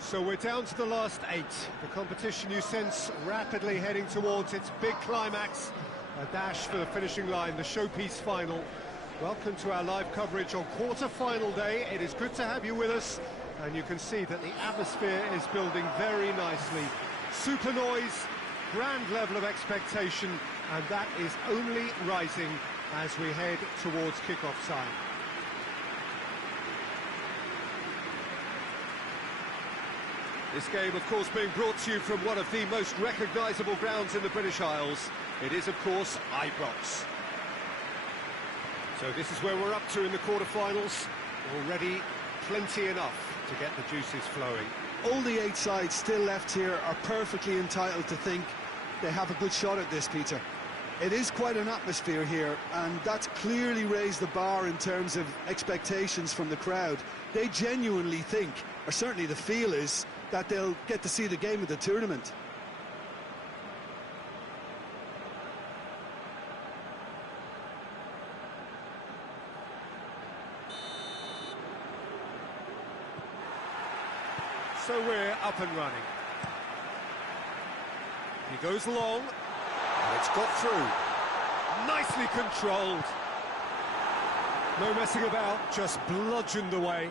So we're down to the last 8. The competition, you sense, rapidly heading towards its big climax. A dash for the finishing line, the showpiece final. Welcome to our live coverage on quarter-final day. It is good to have you with us, and you can see that the atmosphere is building very nicely. Super noise, grand level of expectation, and that is only rising as we head towards kick-off time. This game, of course, being brought to you from one of the most recognisable grounds in the British Isles. It is, of course, Ibrox. So this is where we're up to in the quarter-finals. Already plenty enough to get the juices flowing. All the 8 sides still left here are perfectly entitled to think they have a good shot at this, Peter. It is quite an atmosphere here, and that's clearly raised the bar in terms of expectations from the crowd. They genuinely think, or certainly the feel is, that they'll get to see the game of the tournament. So we're up and running. He goes long, and it's got through. Nicely controlled. No messing about, just bludgeoned away.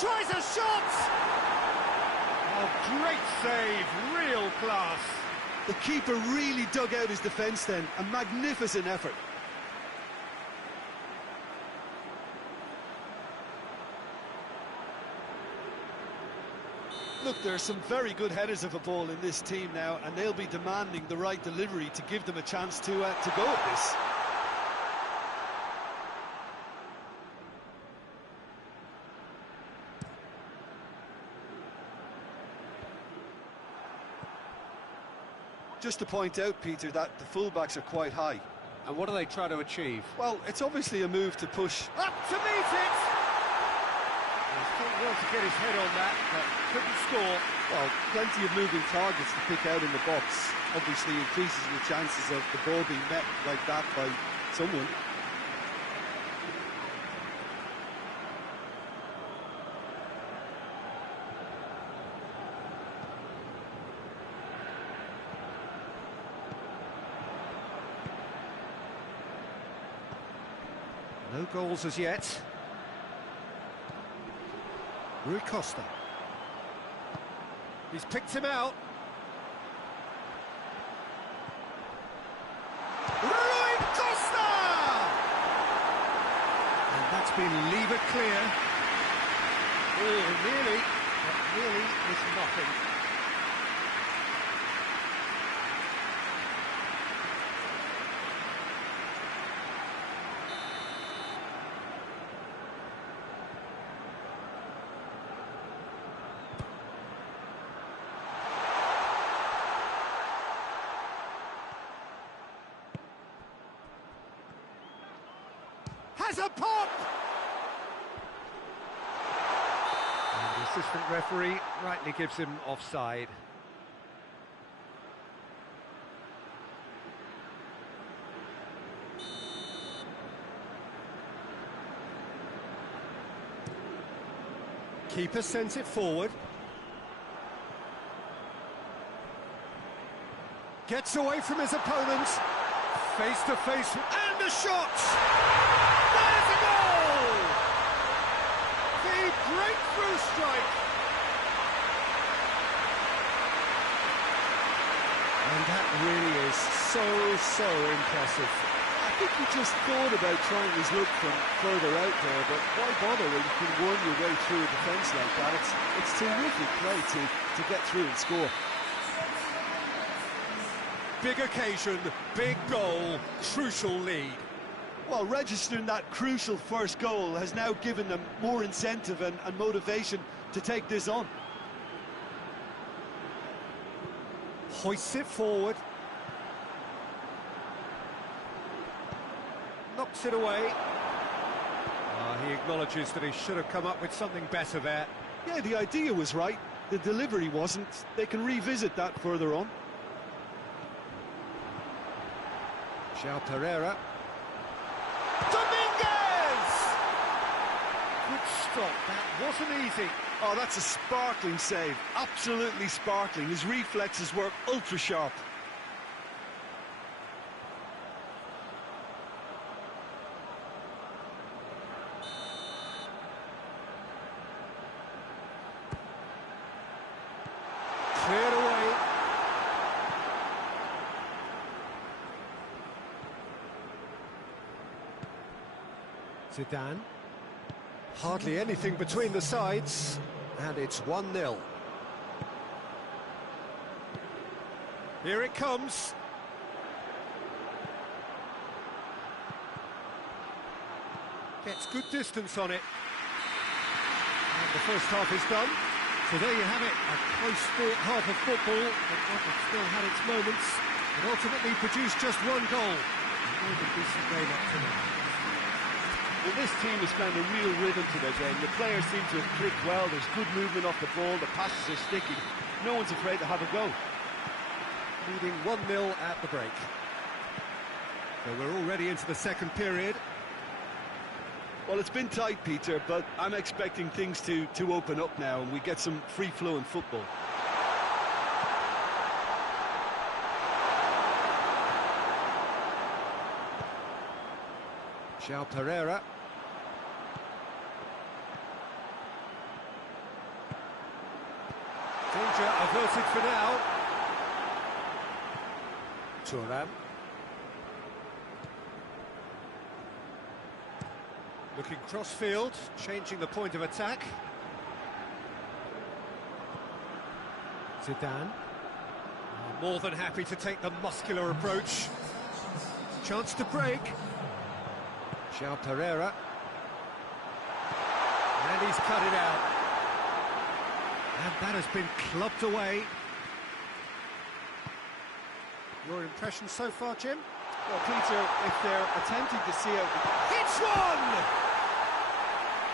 Tries a shot! Oh, great save, real class. The keeper really dug out his defence then, a magnificent effort. Look, there are some very good headers of a ball in this team now, and they'll be demanding the right delivery to give them a chance to go at this. Just to point out, Peter, that the fullbacks are quite high. And what do they try to achieve? Well, it's obviously a move to push. Up to meet it! He's thought well to get his head on that, but couldn't score. Well, plenty of moving targets to pick out in the box. Obviously increases the chances of the ball being met like that by someone. No goals as yet. Rui Costa. He's picked him out. Rui Costa! And that's been levered clear. Oh, nearly, but nearly is nothing. Has a pop! And the assistant referee rightly gives him offside. Keeper sends it forward. Gets away from his opponent. Face to face, and a shot! There's a goal! The breakthrough strike! And that really is so impressive. I think you just thought about trying his look from further out there, but why bother when you can worm your way through a defence like that? It's terrific play to get through and score. Big occasion, big goal, crucial lead. Well, registering that crucial first goal has now given them more incentive and motivation to take this on. Hoists it forward. Knocks it away. He acknowledges that he should have come up with something better there. Yeah, the idea was right. The delivery wasn't. They can revisit that further on. João Pereira. Dominguez! Good stop, that wasn't easy. Oh, that's a sparkling save, absolutely sparkling. His reflexes were ultra sharp. Cleared away. Zidane. Hardly anything between the sides, and it's 1-0. Here it comes. Gets good distance on it. And the first half is done. So there you have it, a close-fought half of football, but one that still had its moments, and ultimately produced just one goal. And a decent game up to now. Well, this team has found a real rhythm to their game. The players seem to have clicked well, there's good movement off the ball, the passes are sticking. No one's afraid to have a go. Leading 1-0 at the break. So we're already into the second period. Well, it's been tight, Peter, but I'm expecting things to open up now and we get some free-flowing football. João Pereira. Danger averted for now. Torneo. Looking cross-field, changing the point of attack. Zidane. More than happy to take the muscular approach. Chance to break. João Pereira. And he's cut it out. And that has been clubbed away. Your impression so far, Jim? Well, Peter, if they're attempting to see out... It's one!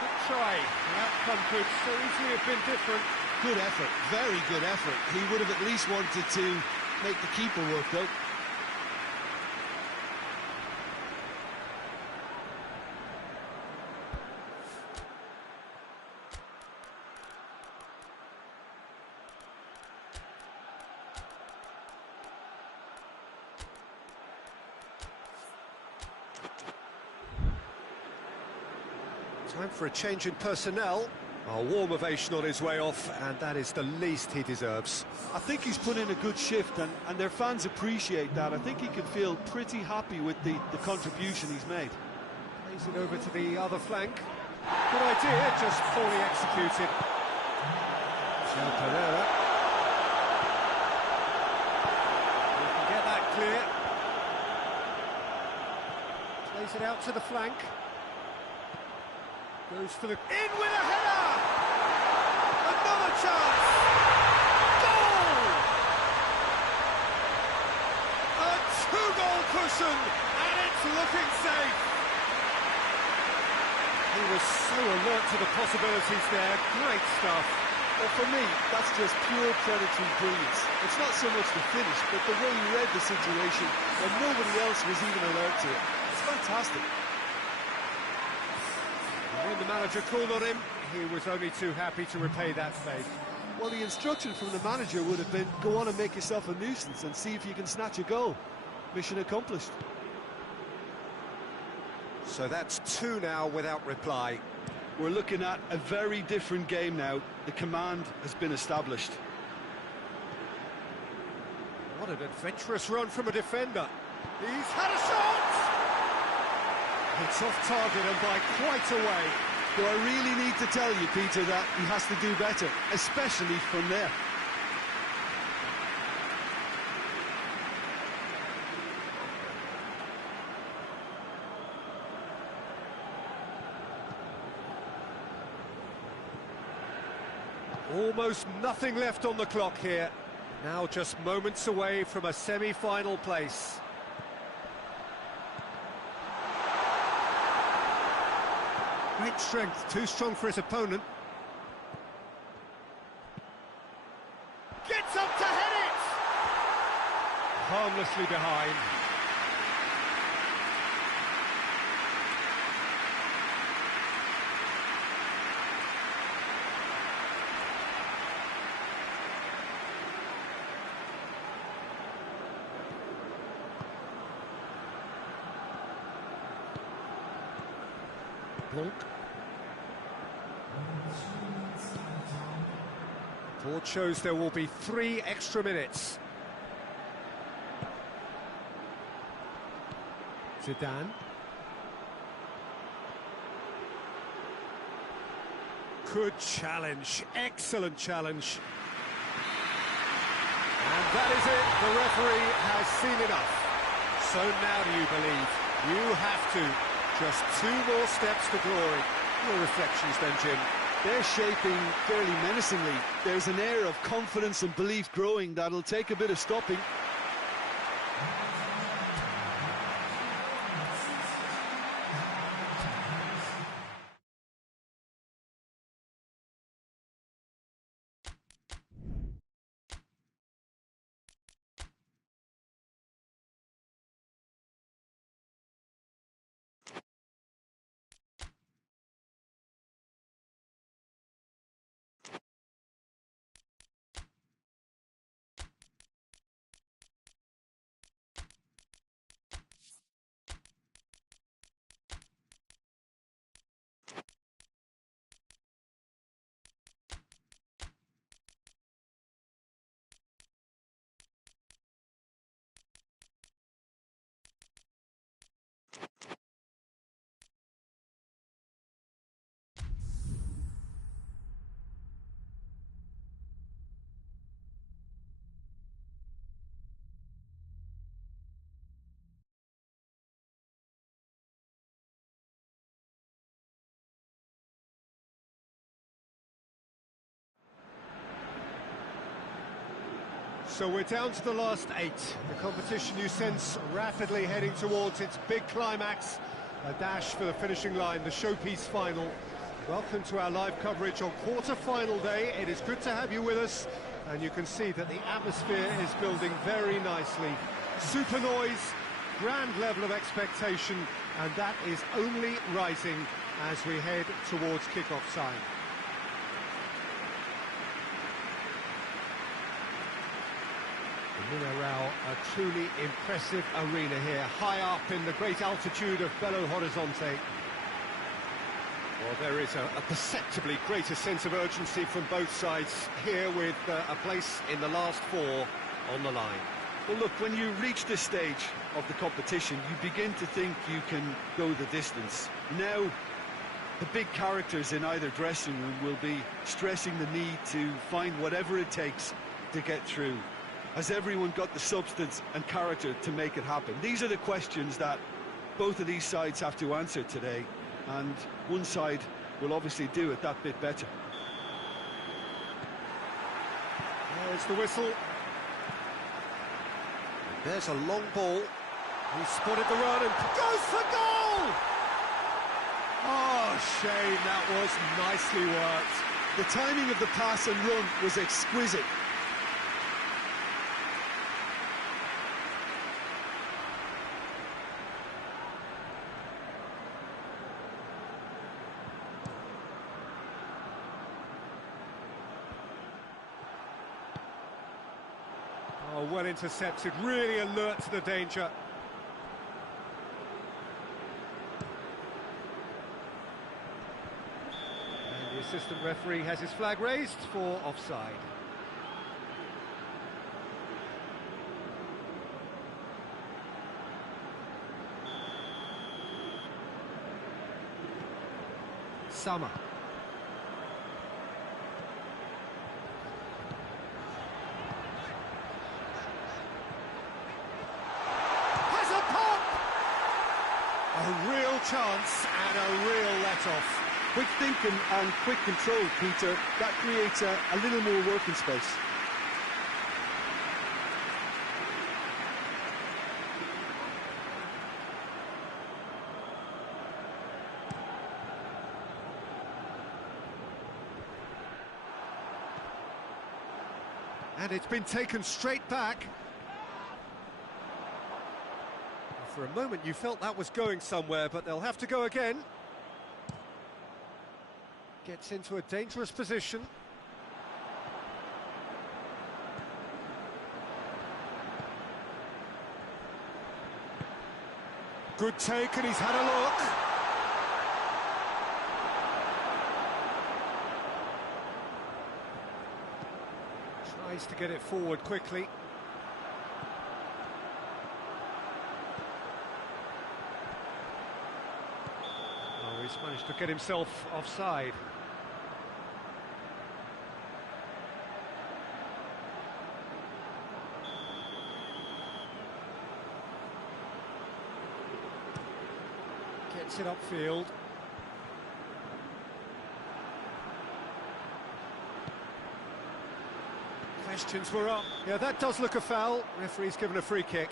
Good try. The outcome could so easily have been different. Good effort, very good effort. He would have at least wanted to make the keeper work, though. Time for a change in personnel. A warm ovation on his way off, and that is the least he deserves. I think he's put in a good shift, and their fans appreciate that. I think he can feel pretty happy with the contribution he's made. Plays it over to the other flank. Good idea, just poorly executed. João Pereira. We can get that clear. Plays it out to the flank. Goes for the... In with a header! Another chance! Goal! A two-goal cushion, and it's looking safe! He was so alert to the possibilities there. Great stuff. Well, for me, that's just pure predatory brilliance. It's not so much the finish, but the way he read the situation when nobody else was even alert to it. It's fantastic. When the manager called on him, he was only too happy to repay that faith. Well, the instruction from the manager would have been, go on and make yourself a nuisance and see if you can snatch a goal. Mission accomplished. So that's two now without reply. We're looking at a very different game now. The command has been established. What an adventurous run from a defender. He's had a shot! It's off target and by quite a way. Do I really need to tell you, Peter, that he has to do better, especially from there? Almost nothing left on the clock here. Now just moments away from a semi-final place. Great strength, too strong for his opponent. Gets up to head it! Harmlessly behind. Blanc. Board shows there will be 3 extra minutes. Zidane. Good challenge, excellent challenge. And that is it, the referee has seen enough. So now do you believe? You have to. Just 2 more steps to glory. Your reflections then, Jim? They're shaping fairly menacingly. There's an air of confidence and belief growing that'll take a bit of stopping. So we're down to the last 8. The competition you sense rapidly heading towards its big climax. A dash for the finishing line, the showpiece final. Welcome to our live coverage on quarter-final day. It is good to have you with us, and you can see that the atmosphere is building very nicely. Super noise, grand level of expectation, and that is only rising as we head towards kick-off time. Mineral, a truly impressive arena here, high up in the great altitude of Belo Horizonte. Well, there is a perceptibly greater sense of urgency from both sides here, with a place in the last 4 on the line. Well, look, when you reach this stage of the competition, you begin to think you can go the distance. Now, the big characters in either dressing room will be stressing the need to find whatever it takes to get through. Has everyone got the substance and character to make it happen? These are the questions that both of these sides have to answer today, and one side will obviously do it that bit better. There's the whistle. There's a long ball. He spotted the run and goes for goal! Oh, shame, that was nicely worked. The timing of the pass and run was exquisite. Oh, well intercepted, really alert to the danger. And the assistant referee has his flag raised for offside. Summer. A real chance and a real let-off. Quick thinking and quick control, Peter. That creates a little more working space. And it's been taken straight back. For a moment you felt that was going somewhere, but they'll have to go again. Gets into a dangerous position. Good take, and he's had a look. Tries to get it forward quickly. Oh, he's managed to get himself offside. Gets it upfield. Questions were up. Yeah, that does look a foul. Referee's given a free kick.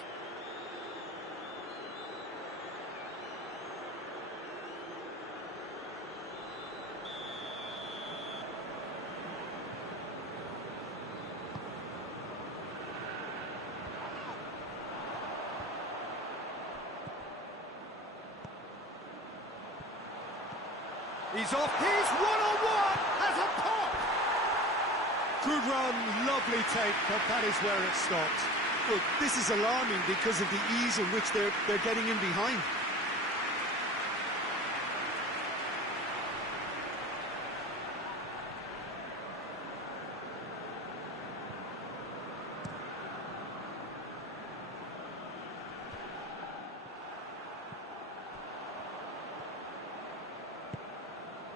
He's off. He's one-on-one. Has a pop. Good run, lovely take, but that is where it stopped. Look, this is alarming because of the ease in which they're getting in behind.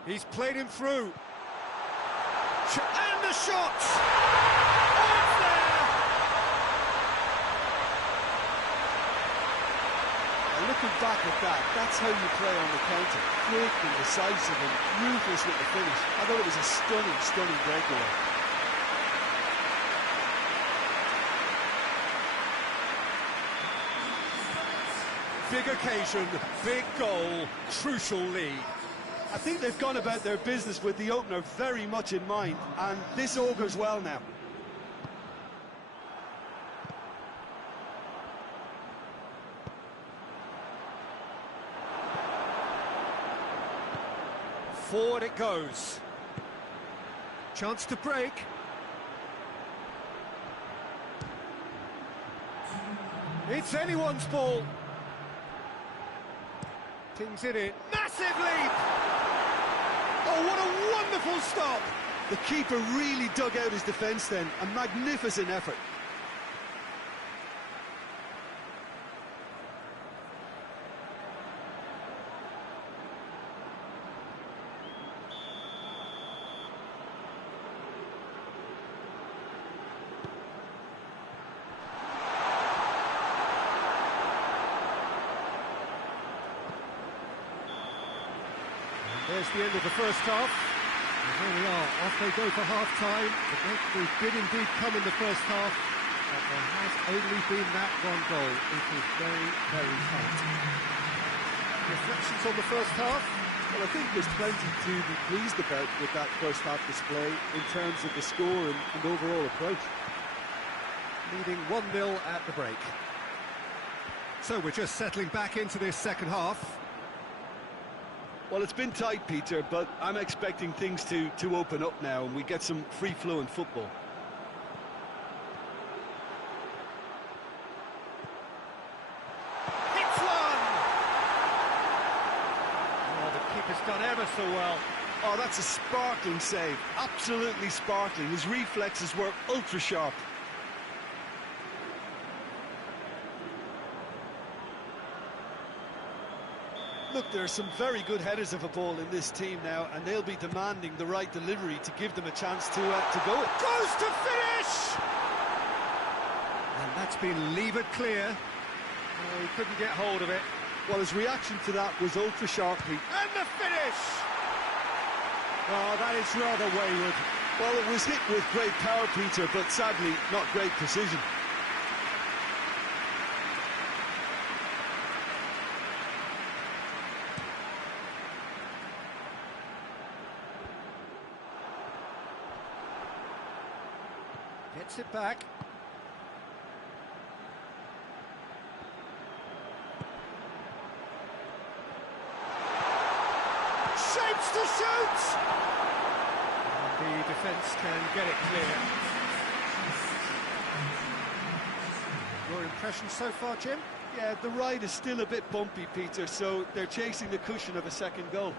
He's played him through. And the shot! Oh, it's there! And looking back at that, that's how you play on the counter. Quick and decisive and ruthless with the finish. I thought it was a stunning, stunning breakaway. Big occasion, big goal, crucial lead. I think they've gone about their business with the opener very much in mind, and this augurs well now. Forward it goes. Chance to break. It's anyone's ball. Tings it in. Massive leap! Oh, what a wonderful stop! The keeper really dug out his defence then. A magnificent effort. There's the end of the first half. And here we are, off they go for half-time. The breakthrough did indeed come in the first half, but there has only been that one goal. It is very, very tight. Reflections on the first half? Well, I think there's plenty to be pleased about with that first half display in terms of the score and overall approach. Leading 1-0 at the break. So we're just settling back into this second half. Well, it's been tight, Peter, but I'm expecting things to open up now and we get some free-flowing football. Hits one! Oh, the keeper's done ever so well. Oh, that's a sparkling save. Absolutely sparkling. His reflexes were ultra-sharp. Look, there are some very good headers of a ball in this team now, and they'll be demanding the right delivery to give them a chance to go it. Goes to finish! And that's been levered clear. Oh, he couldn't get hold of it. Well, his reaction to that was ultra-sharp, Pete. And the finish! Oh, that is rather wayward. Well, it was hit with great power, Peter, but sadly, not great precision. Gets it back. Shapes to shoot! And the defence can get it clear. Your impression so far, Jim? Yeah, the ride is still a bit bumpy, Peter, so they're chasing the cushion of a second goal.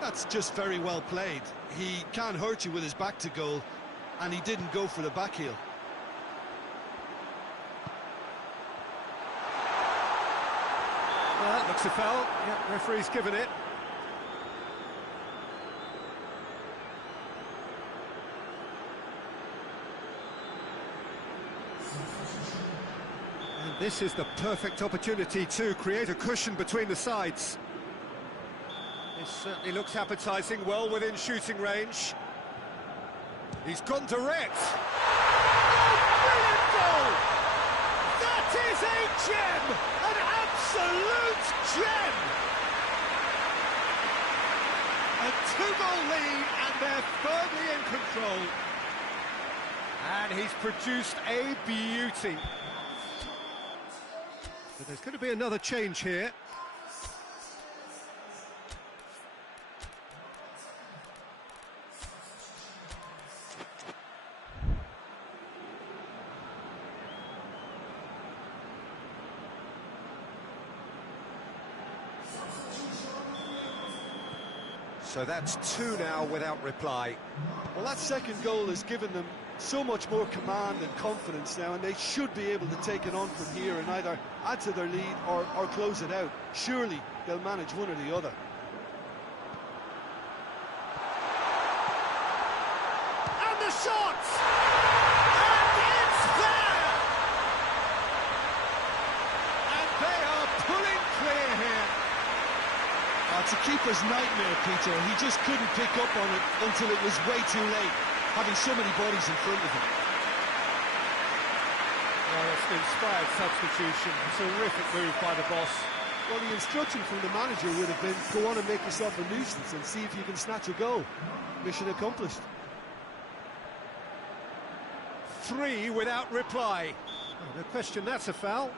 That's just very well played. He can't hurt you with his back to goal, and he didn't go for the back heel. Well, that looks a foul. Yeah, referee's given it. And this is the perfect opportunity to create a cushion between the sides. This certainly looks appetising, well within shooting range. He's gone direct. Oh, brilliant goal! That is a gem! An absolute gem! A two-goal lead, and they're firmly in control. And he's produced a beauty. But there's going to be another change here. So that's two now without reply. Well, that second goal has given them so much more command and confidence now, and they should be able to take it on from here and either add to their lead or close it out. Surely they'll manage one or the other. And the shot! And it's there! And they are pulling clear here. It's a keeper's nightmare, Peter. He just couldn't pick up on it until it was way too late, having so many bodies in front of him. Well, it's an inspired substitution. Terrific move by the boss. Well, the instruction from the manager would have been, go on and make yourself a nuisance and see if you can snatch a goal. Mission accomplished. Three without reply. Oh, no question, that's a foul.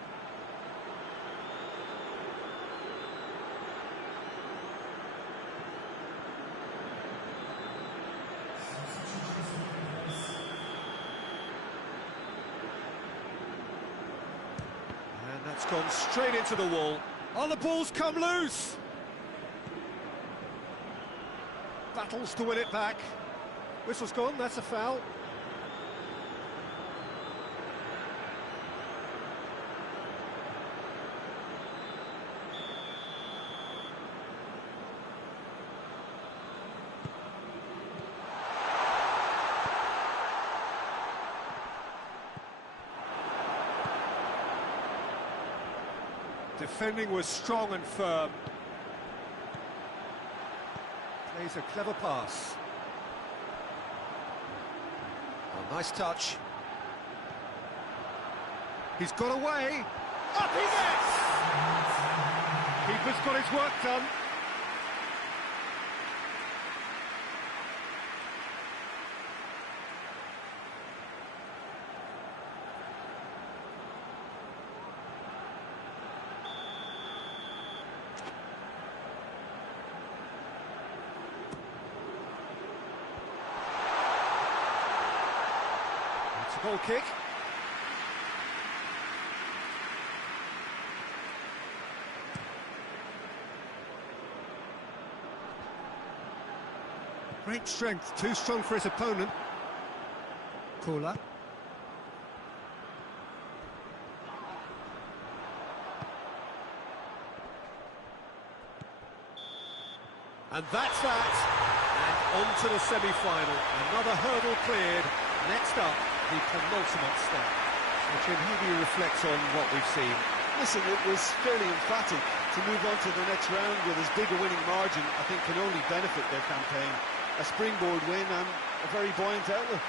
That's gone straight into the wall. Oh, the ball's come loose! Battles to win it back. Whistle's gone, that's a foul. Defending was strong and firm. Plays a clever pass. Oh, nice touch. He's got away. Up he gets! Keeper's got his work done. Goal kick. Great strength, too strong for his opponent. Cooler. And that's that. And on to the semi-final. Another hurdle cleared. Next up, the penultimate step. So Jim, how do you reflect on what we've seen? Listen, it was fairly emphatic. To move on to the next round with as big a winning margin, I think can only benefit their campaign. A springboard win and a very buoyant outlook.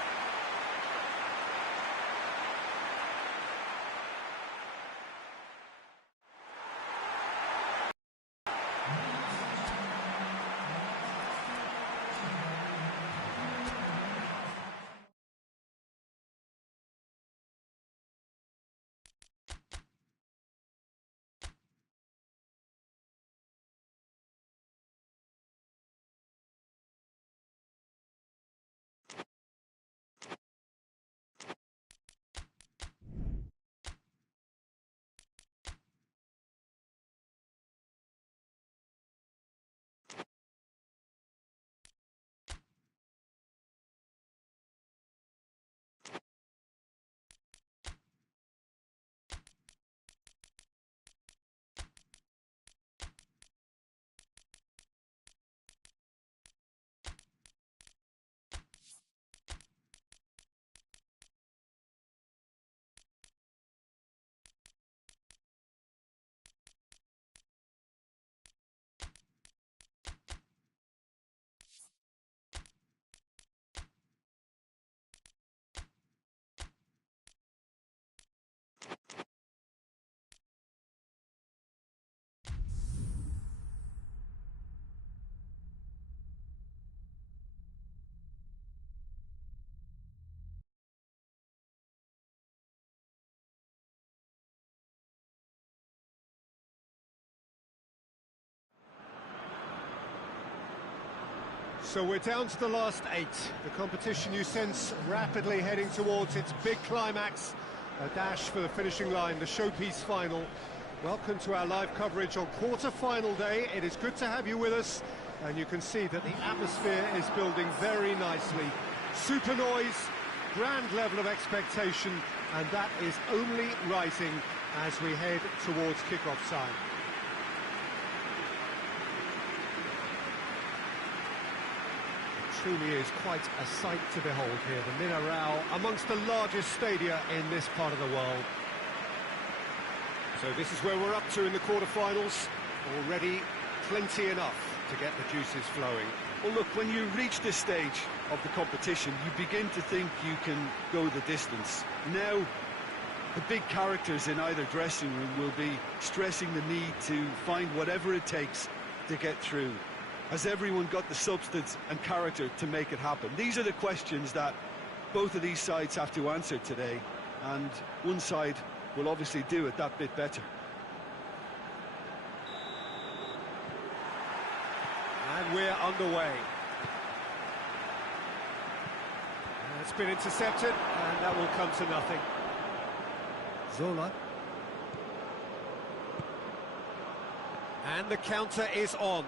So we're down to the last 8. The competition you sense rapidly heading towards its big climax. A dash for the finishing line, the showpiece final. Welcome to our live coverage on quarter-final day. It is good to have you with us, and you can see that the atmosphere is building very nicely. Super noise, grand level of expectation, and that is only rising as we head towards kick-off time. Truly is quite a sight to behold here, the Mineral, amongst the largest stadia in this part of the world. So this is where we're up to in the quarterfinals. Already plenty enough to get the juices flowing. Well, look, when you reach this stage of the competition, you begin to think you can go the distance. Now, the big characters in either dressing room will be stressing the need to find whatever it takes to get through. Has everyone got the substance and character to make it happen? These are the questions that both of these sides have to answer today, and one side will obviously do it that bit better. And we're underway. It's been intercepted, and that will come to nothing. Zola. And the counter is on.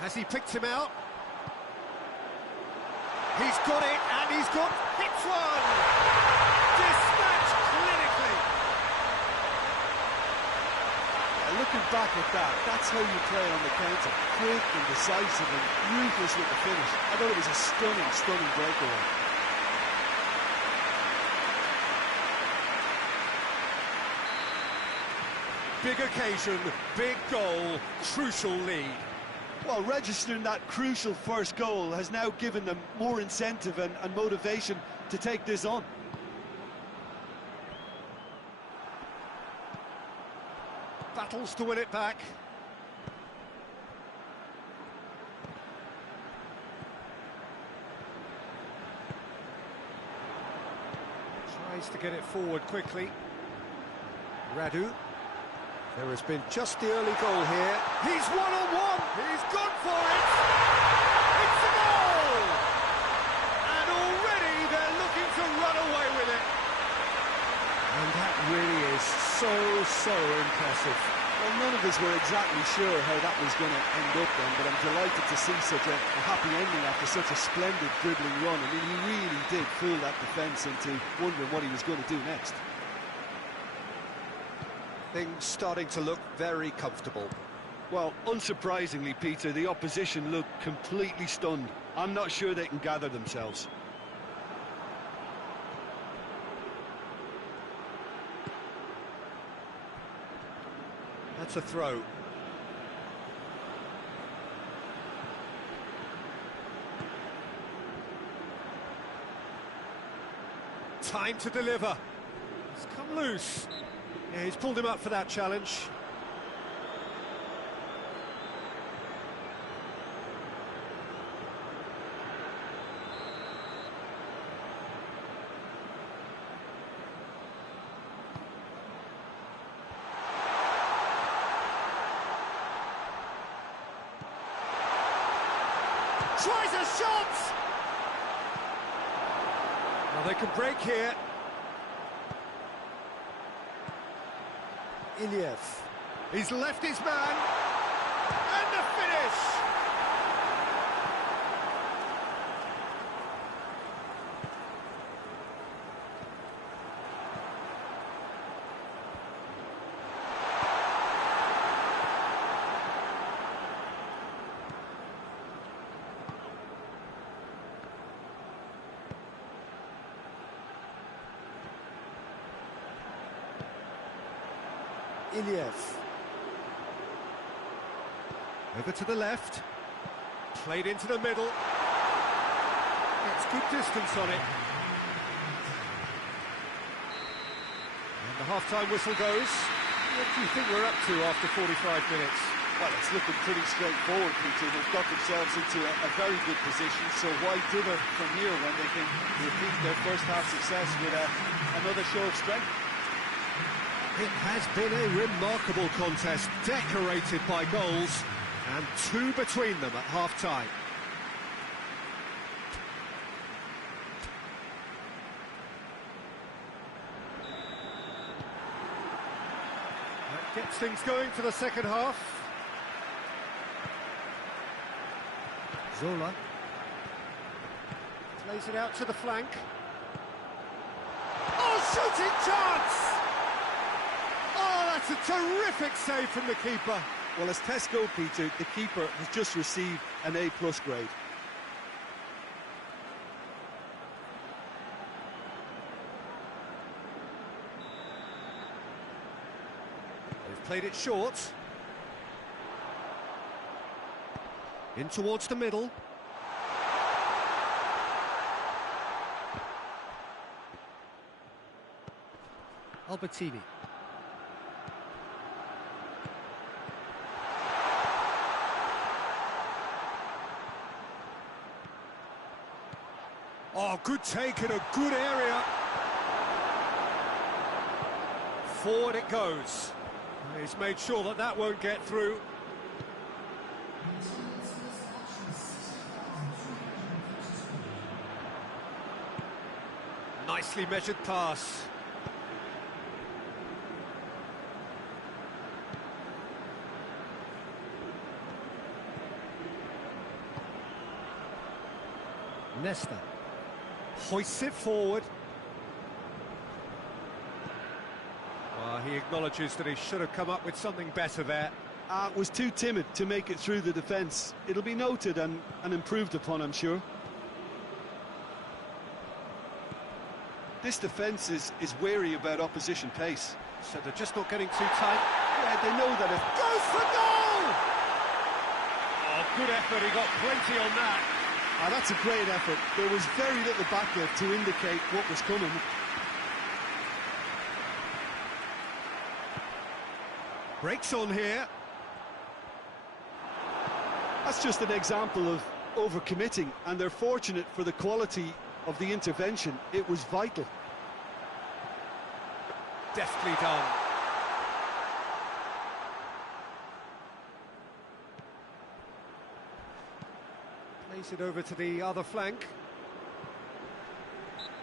Has he picked him out? He's got it, and he's hit one! Dispatched clinically! Looking back at that, that's how you play on the counter. Quick and decisive and ruthless with the finish. I thought it was a stunning, stunning breakaway. Big occasion, big goal, crucial lead. Well, registering that crucial first goal has now given them more incentive and motivation to take this on. Battles to win it back. Tries to get it forward quickly. Radu. There has been just the early goal here. He's one-on-one! He's gone for it! It's a goal! And already they're looking to run away with it. And that really is so impressive. Well, none of us were exactly sure how that was going to end up then, but I'm delighted to see such a happy ending after such a splendid dribbling run. I mean, he really did fool that defence into wondering what he was going to do next. Things starting to look very comfortable. Well, unsurprisingly, Peter, the opposition look completely stunned. I'm not sure they can gather themselves. That's a throw. Time to deliver. It's come loose. Yeah, he's pulled him up for that challenge. Tries a shot! Well, they can break here. Iliev. He's left his man. And the finish! Iliev. Over to the left. Played into the middle. Gets good distance on it. And the half-time whistle goes. What do you think we're up to after 45 minutes? Well, it's looking pretty straightforward, Peter. They've got themselves into a very good position, so why dither from here when they can repeat their first half success with another show of strength? It has been a remarkable contest, decorated by goals, and 2 between them at half-time. Gets things going for the second half. Zola. Plays it out to the flank. Oh, shooting chance! Oh, that's a terrific save from the keeper. Well, as tests go, Peter, the keeper has just received an A+ grade. They've played it short. In towards the middle. Albertini. Oh, good take in a good area. Forward it goes. He's made sure that that won't get through. Nicely measured pass. Nesta hoists it forward. Well, he acknowledges that he should have come up with something better there. Was too timid to make it through the defence. It'll be noted and improved upon, I'm sure. This defence is wary about opposition pace. So they're just not getting too tight. Yeah, they know that if... Goes for goal! Oh, good effort, he got plenty on that. That's a great effort. There was very little backlift to indicate what was coming. Breaks on here. That's just an example of overcommitting, and they're fortunate for the quality of the intervention. It was vital. Deftly done. Plays it over to the other flank.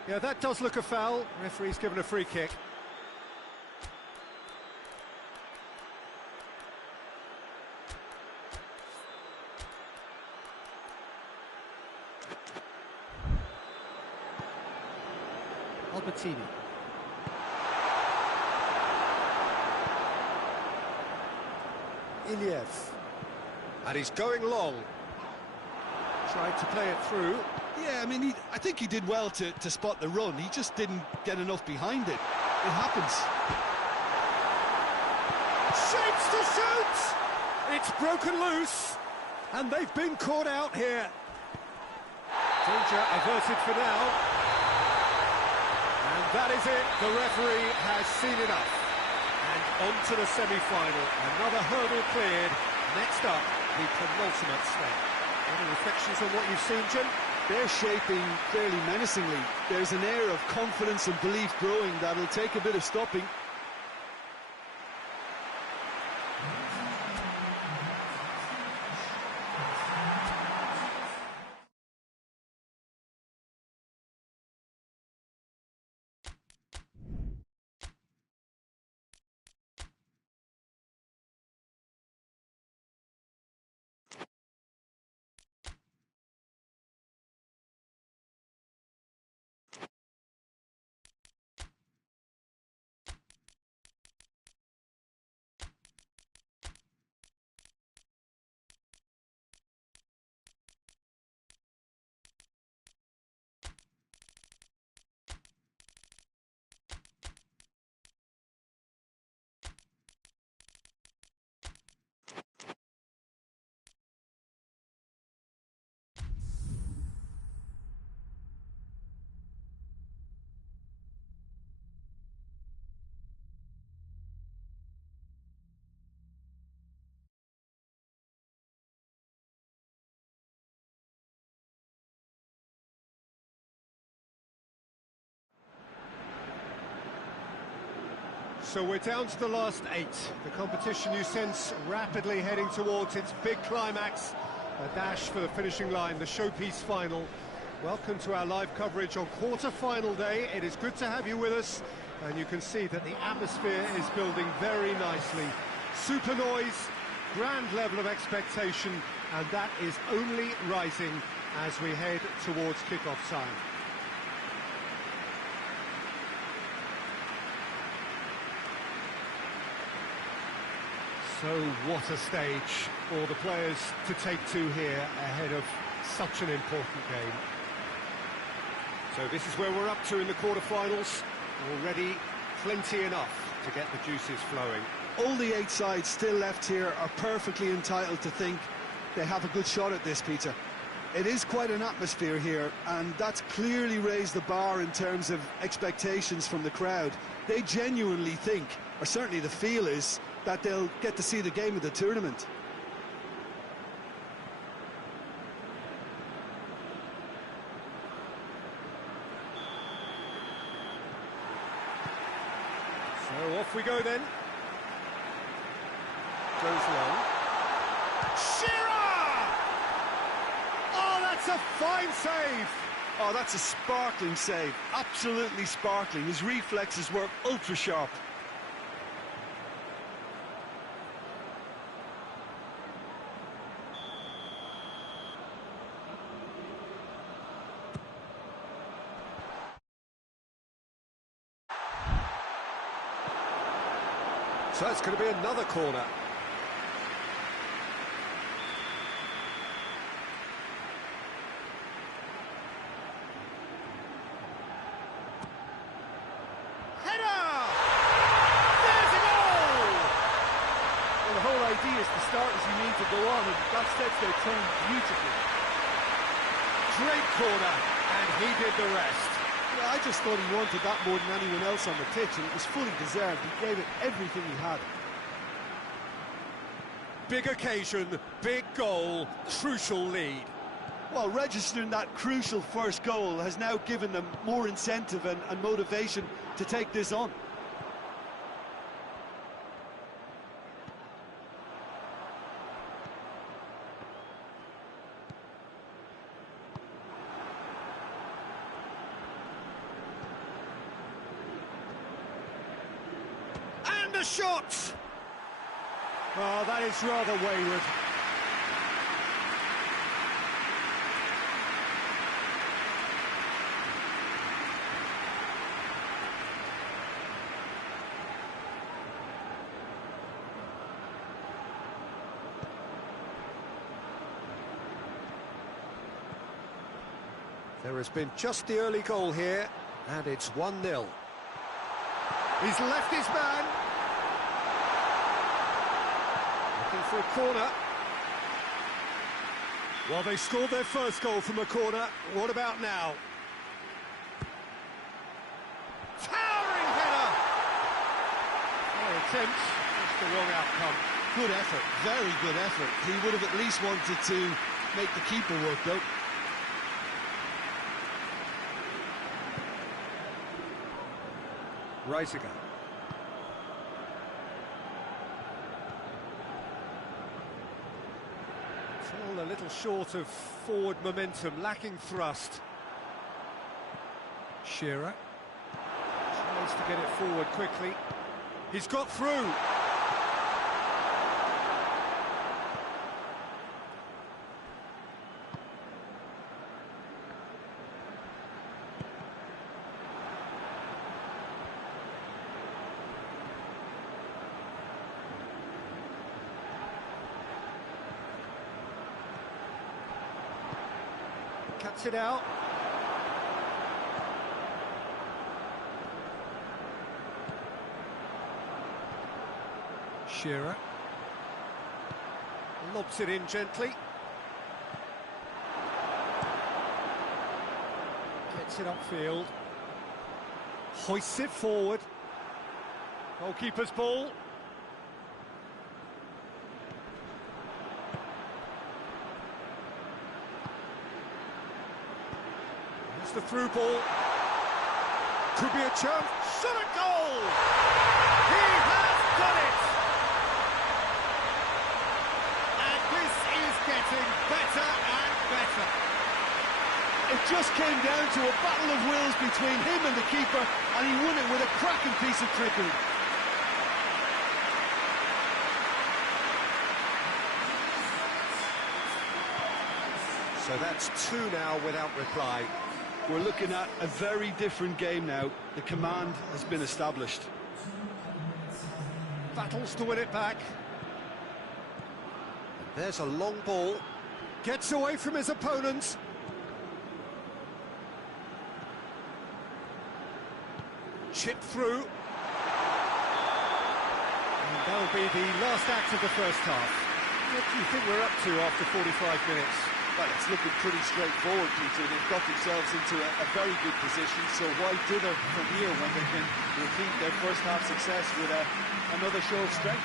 Yeah, that does look a foul. Referee's given a free kick. Albertini. Iliev. And he's going long. Tried to play it through. Yeah, I mean, I think he did well to spot the run. He just didn't get enough behind it. It happens. Shapes to shoot! It's broken loose, and they've been caught out here. Danger averted for now. And that is it. The referee has seen enough. And on to the semi-final. Another hurdle cleared. Next up, the penultimate step. Any reflections on what you've seen, Jim? They're shaping fairly menacingly. There's an air of confidence and belief growing that'll take a bit of stopping. So we're down to the last 8. The competition you sense rapidly heading towards its big climax. A dash for the finishing line, the showpiece final. Welcome to our live coverage on quarter-final day. It is good to have you with us. And you can see that the atmosphere is building very nicely. Super noise, grand level of expectation, and that is only rising as we head towards kick-off time. So what a stage for the players to take to here ahead of such an important game. So this is where we're up to in the quarterfinals. Already plenty enough to get the juices flowing. All the 8 sides still left here are perfectly entitled to think they have a good shot at this, Peter. It is quite an atmosphere here, and that's clearly raised the bar in terms of expectations from the crowd. They genuinely think, or certainly the feel is, that they'll get to see the game of the tournament. So off we go then. Goes long. Shearer! Oh, that's a fine save! Oh, that's a sparkling save. Absolutely sparkling. His reflexes were ultra sharp. So it's going to be another corner. Header! There's a goal! Well, the whole idea is to start as you mean to go on, and that sets their tone beautifully. Great corner, and he did the rest. Yeah, I just thought he wanted that more than anyone else on the pitch, and it was fully deserved. He gave it everything he had. Big occasion, big goal, crucial lead. Well, registering that crucial first goal has now given them more incentive and motivation to take this on. And a shot! Oh, that is rather wayward. There has been just the early goal here, and it's 1-0. He's left his man. Looking for a corner. Well, they scored their first goal from a corner. What about now? Towering header! Their attempt, just the wrong outcome. Good effort, very good effort. He would have at least wanted to make the keeper work, though. Reisiger. Still a little short of forward momentum, lacking thrust. Shearer tries to get it forward quickly. He's got through. Cuts it out. Shearer lobs it in gently. Gets it upfield. Hoists it forward. Goalkeeper's ball. The through ball. Could be a chance. Shot a goal! He has done it! And this is getting better and better. It just came down to a battle of wills between him and the keeper, and he won it with a cracking piece of trickery. So that's two now without reply. We're looking at a very different game now. The command has been established. Battles to win it back. There's a long ball. Gets away from his opponent. Chip through. And that'll be the last act of the first half. What do you think we're up to after 45 minutes? Well, it's looking pretty straightforward, Peter. They've got themselves into a very good position, so why dither from here when they can repeat their first half success with another show of strength?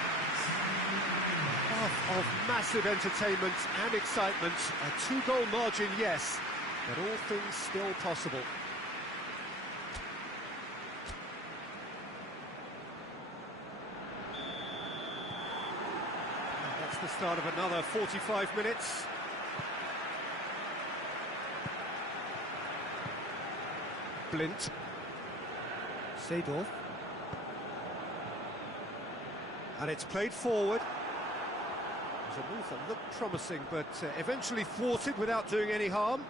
Half of massive entertainment and excitement. A two-goal margin, yes, but all things still possible. And that's the start of another 45 minutes. Blint. Seedorf. And it's played forward. It was a move that looked promising, but eventually thwarted without doing any harm.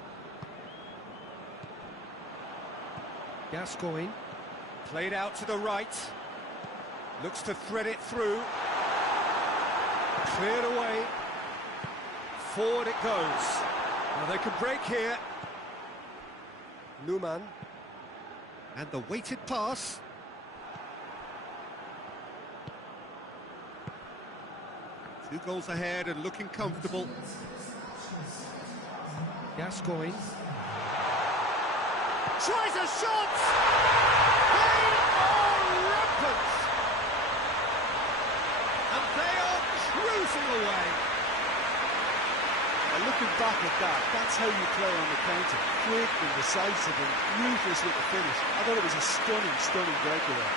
Gascoigne. Played out to the right. Looks to thread it through. Cleared away. Forward it goes. Now they can break here. Numan. And the weighted pass. Two goals ahead and looking comfortable. Gascoigne. Tries a shot! They are rampant! And they are cruising away. And looking back at that, that's how you play on the counter. Quick and decisive and ruthless with the finish. I thought it was a stunning, stunning breakaway.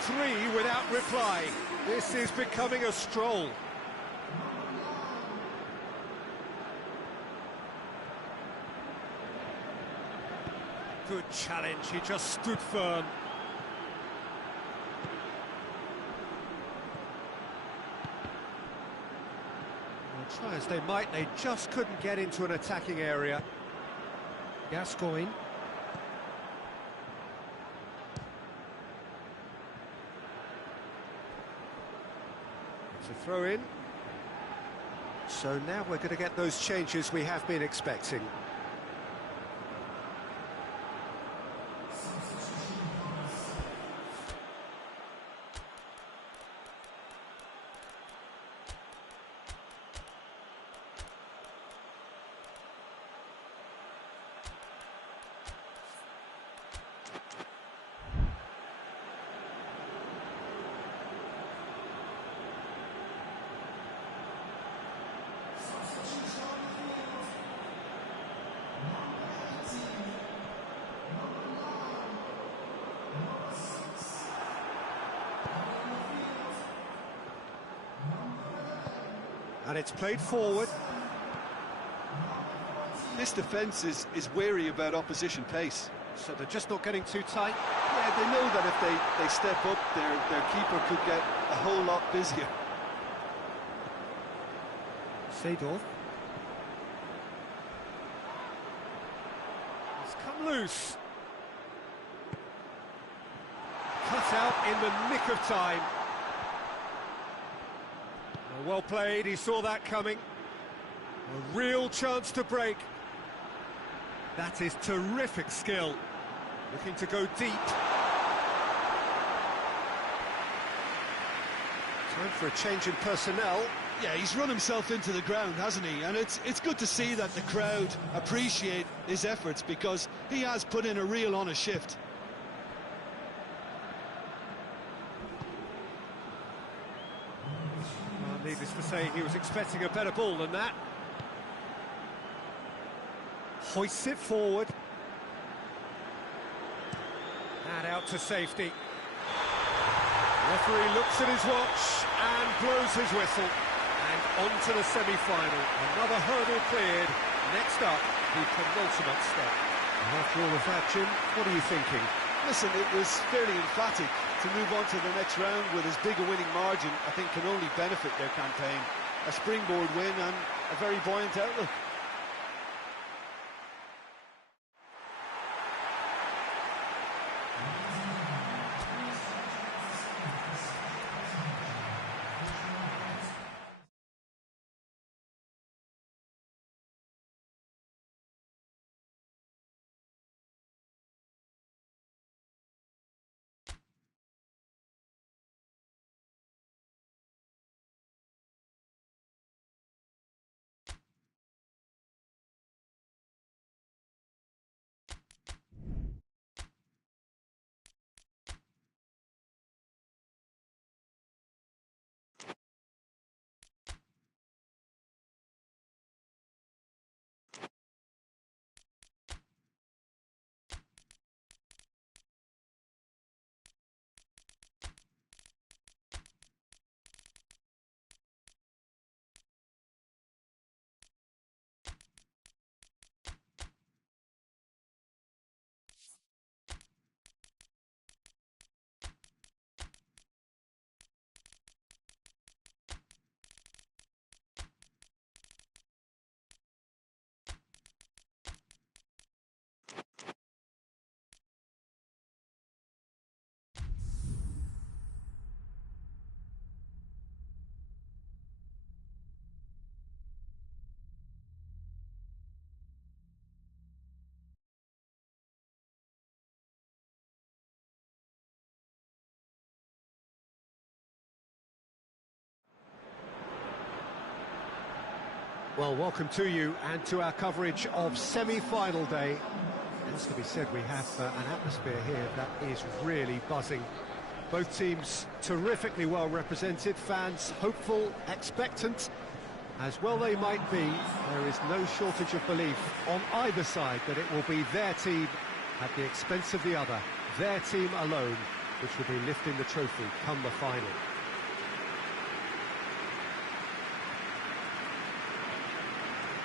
Three without reply. This is becoming a stroll. Good challenge, he just stood firm. Try as they might, they just couldn't get into an attacking area. Gascoigne. It's a throw in. So now we're going to get those changes we have been expecting. And it's played forward. This defence is wary about opposition pace. So they're just not getting too tight. Yeah, they know that if they step up, their keeper could get a whole lot busier. Seedorf. It's come loose. Cut out in the nick of time. Well played, he saw that coming. A real chance to break. That is terrific skill. Looking to go deep. Time for a change in personnel. Yeah, he's run himself into the ground, hasn't he? And it's good to see that the crowd appreciate his efforts, because he has put in a real honest shift. Needless to say, he was expecting a better ball than that. Hoists it forward. And out to safety. Referee looks at his watch and blows his whistle. And on to the semi-final. Another hurdle cleared, Next up, the penultimate step. And after all of that, Jim, what are you thinking? Listen, it was fairly emphatic. To move on to the next round with as big a winning margin, I think can only benefit their campaign. A springboard win and a very buoyant outlook. Well, welcome to you and to our coverage of semi-final day. It has to be said, we have an atmosphere here that is really buzzing. Both teams terrifically well represented, fans hopeful, expectant. As well they might be, there is no shortage of belief on either side that it will be their team at the expense of the other, their team alone, which will be lifting the trophy come the final.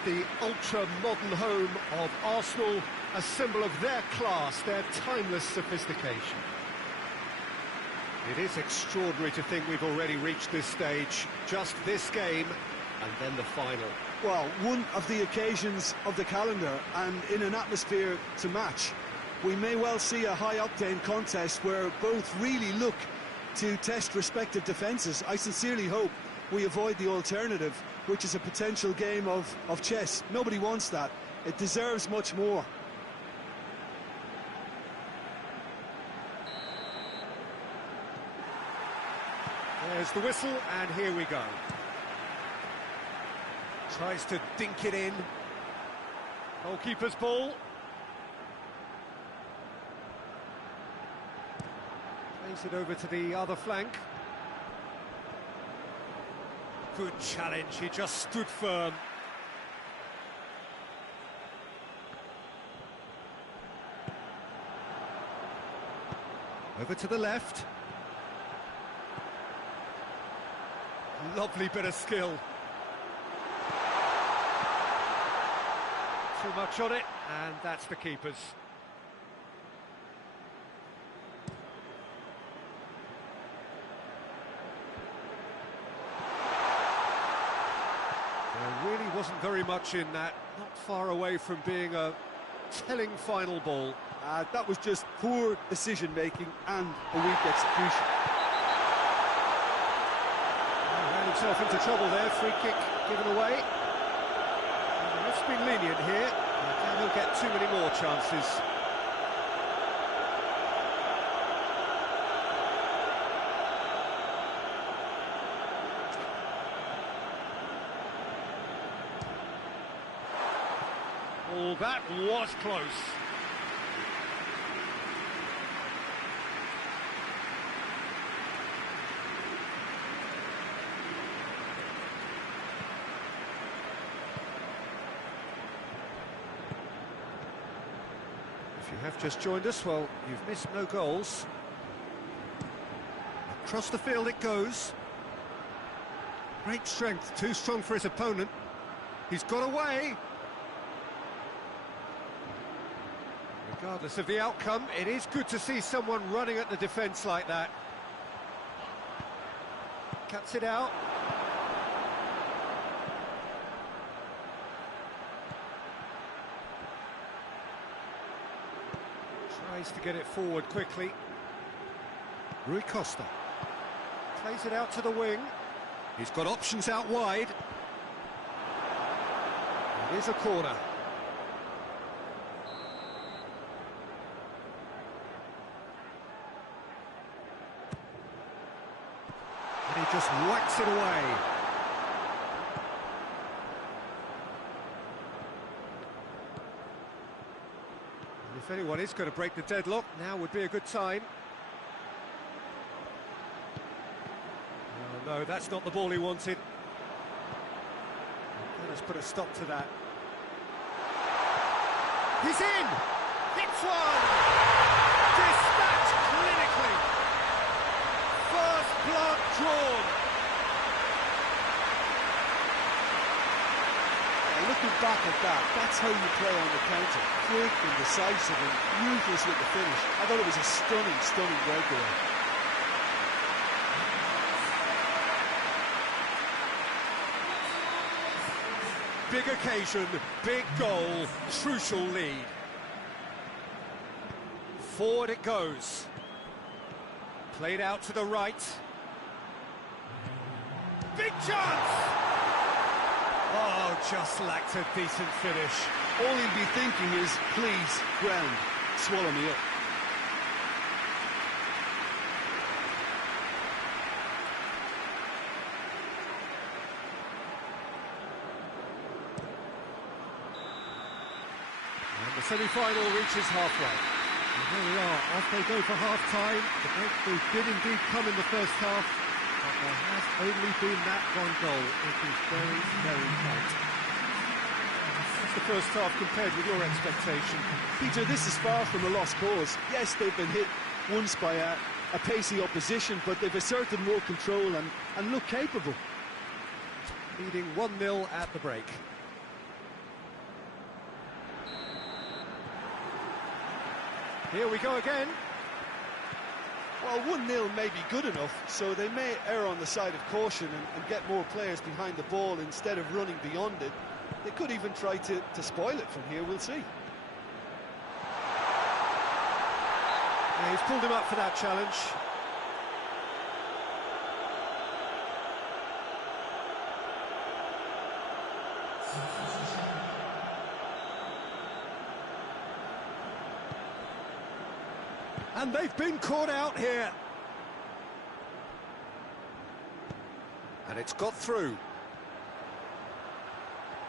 The ultra-modern home of Arsenal, a symbol of their class, their timeless sophistication. It is extraordinary to think we've already reached this stage, just this game, and then the final. Well, one of the occasions of the calendar, and in an atmosphere to match. We may well see a high-octane contest where both really look to test respective defences. I sincerely hope we avoid the alternative, which is a potential game of chess. Nobody wants that. It deserves much more. There's the whistle, and here we go. Tries to dink it in. Goalkeeper's ball. Plays it over to the other flank. Good challenge, he just stood firm. Over to the left. Lovely bit of skill. Too much on it, and that's the keeper's. There really wasn't very much in that, not far away from being a telling final ball. That was just poor decision-making and a weak execution. Ran himself into trouble there, free kick given away. And the ref's been lenient here, and he'll get too many more chances. Oh, that was close. If you have just joined us, well, you've missed no goals. Across the field it goes. Great strength, too strong for his opponent. He's got away. Regardless of the outcome, it is good to see someone running at the defence like that. Cuts it out. Tries to get it forward quickly. Rui Costa plays it out to the wing. He's got options out wide. It is a corner. And he just whacks it away. And if anyone is going to break the deadlock, now would be a good time. Oh, no, that's not the ball he wanted. Let's put a stop to that. He's in! Hits one! Dispatched clinically! First blood drawn! Looking back at that, that's how you play on the counter. Quick and decisive and ruthless with the finish. I thought it was a stunning, stunning breakaway. Big occasion, big goal, crucial lead. Forward it goes. Played out to the right. Big chance! Oh, just lacked a decent finish. All he'll be thinking is, please, ground, swallow me up. And the semi-final reaches halfway. And here we are, off they go for half-time. The breakthrough did indeed come in the first half, but there has only been that one goal. It is very, very tight. That's the first half compared with your expectation. Peter, this is far from a lost cause. Yes, they've been hit once by a pacey opposition, but they've asserted more control and look capable. Leading 1-0 at the break. Here we go again. Well, 1-0 may be good enough, so they may err on the side of caution and get more players behind the ball instead of running beyond it. They could even try to spoil it from here, we'll see. Yeah, he's pulled him up for that challenge. And they've been caught out here. And it's got through.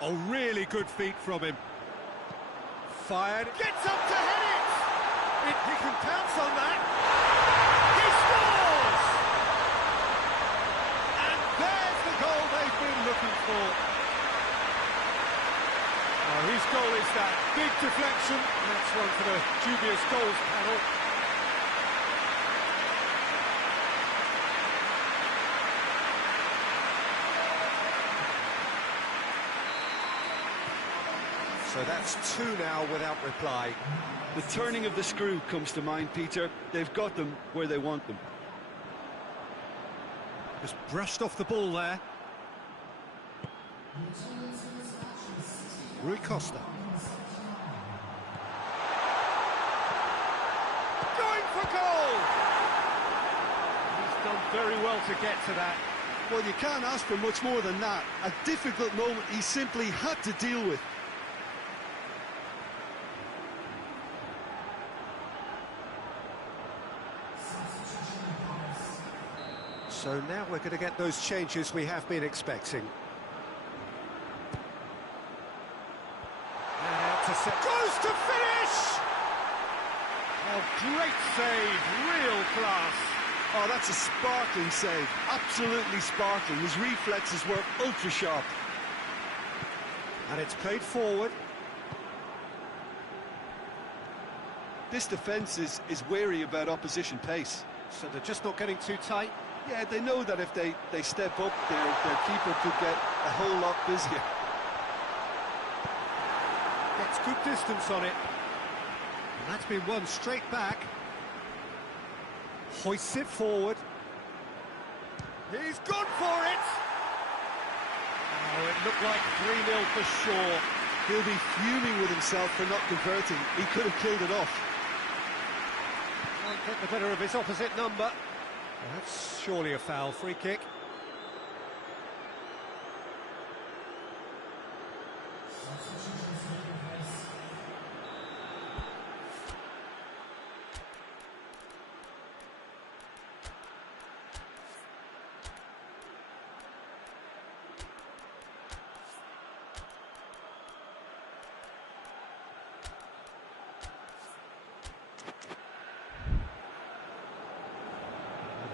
Oh, really good feet from him. Fired. Gets up to head it! He can pounce on that. He scores! And there's the goal they've been looking for. Oh, whose goal is that? Big deflection. That's one for the dubious goals panel. So that's two now without reply. The turning of the screw comes to mind, Peter. They've got them where they want them. Just brushed off the ball there. Rui Costa. Going for goal! He's done very well to get to that. Well, you can't ask for much more than that. A difficult moment he simply had to deal with. So now we're going to get those changes we have been expecting. And out to set. Goes to finish! Oh, great save, real class. Oh, that's a sparkling save, absolutely sparkling. His reflexes were ultra sharp. And it's played forward. This defence is wary about opposition pace. So they're just not getting too tight. Yeah, they know that if they step up, their keeper could get a whole lot busier. Gets good distance on it. And that's been won straight back. Hoists it forward. He's gone for it! Oh, it looked like 3-0 for sure. He'll be fuming with himself for not converting. He could have killed it off. Can't get the better of his opposite number. That's surely a foul. Free kick.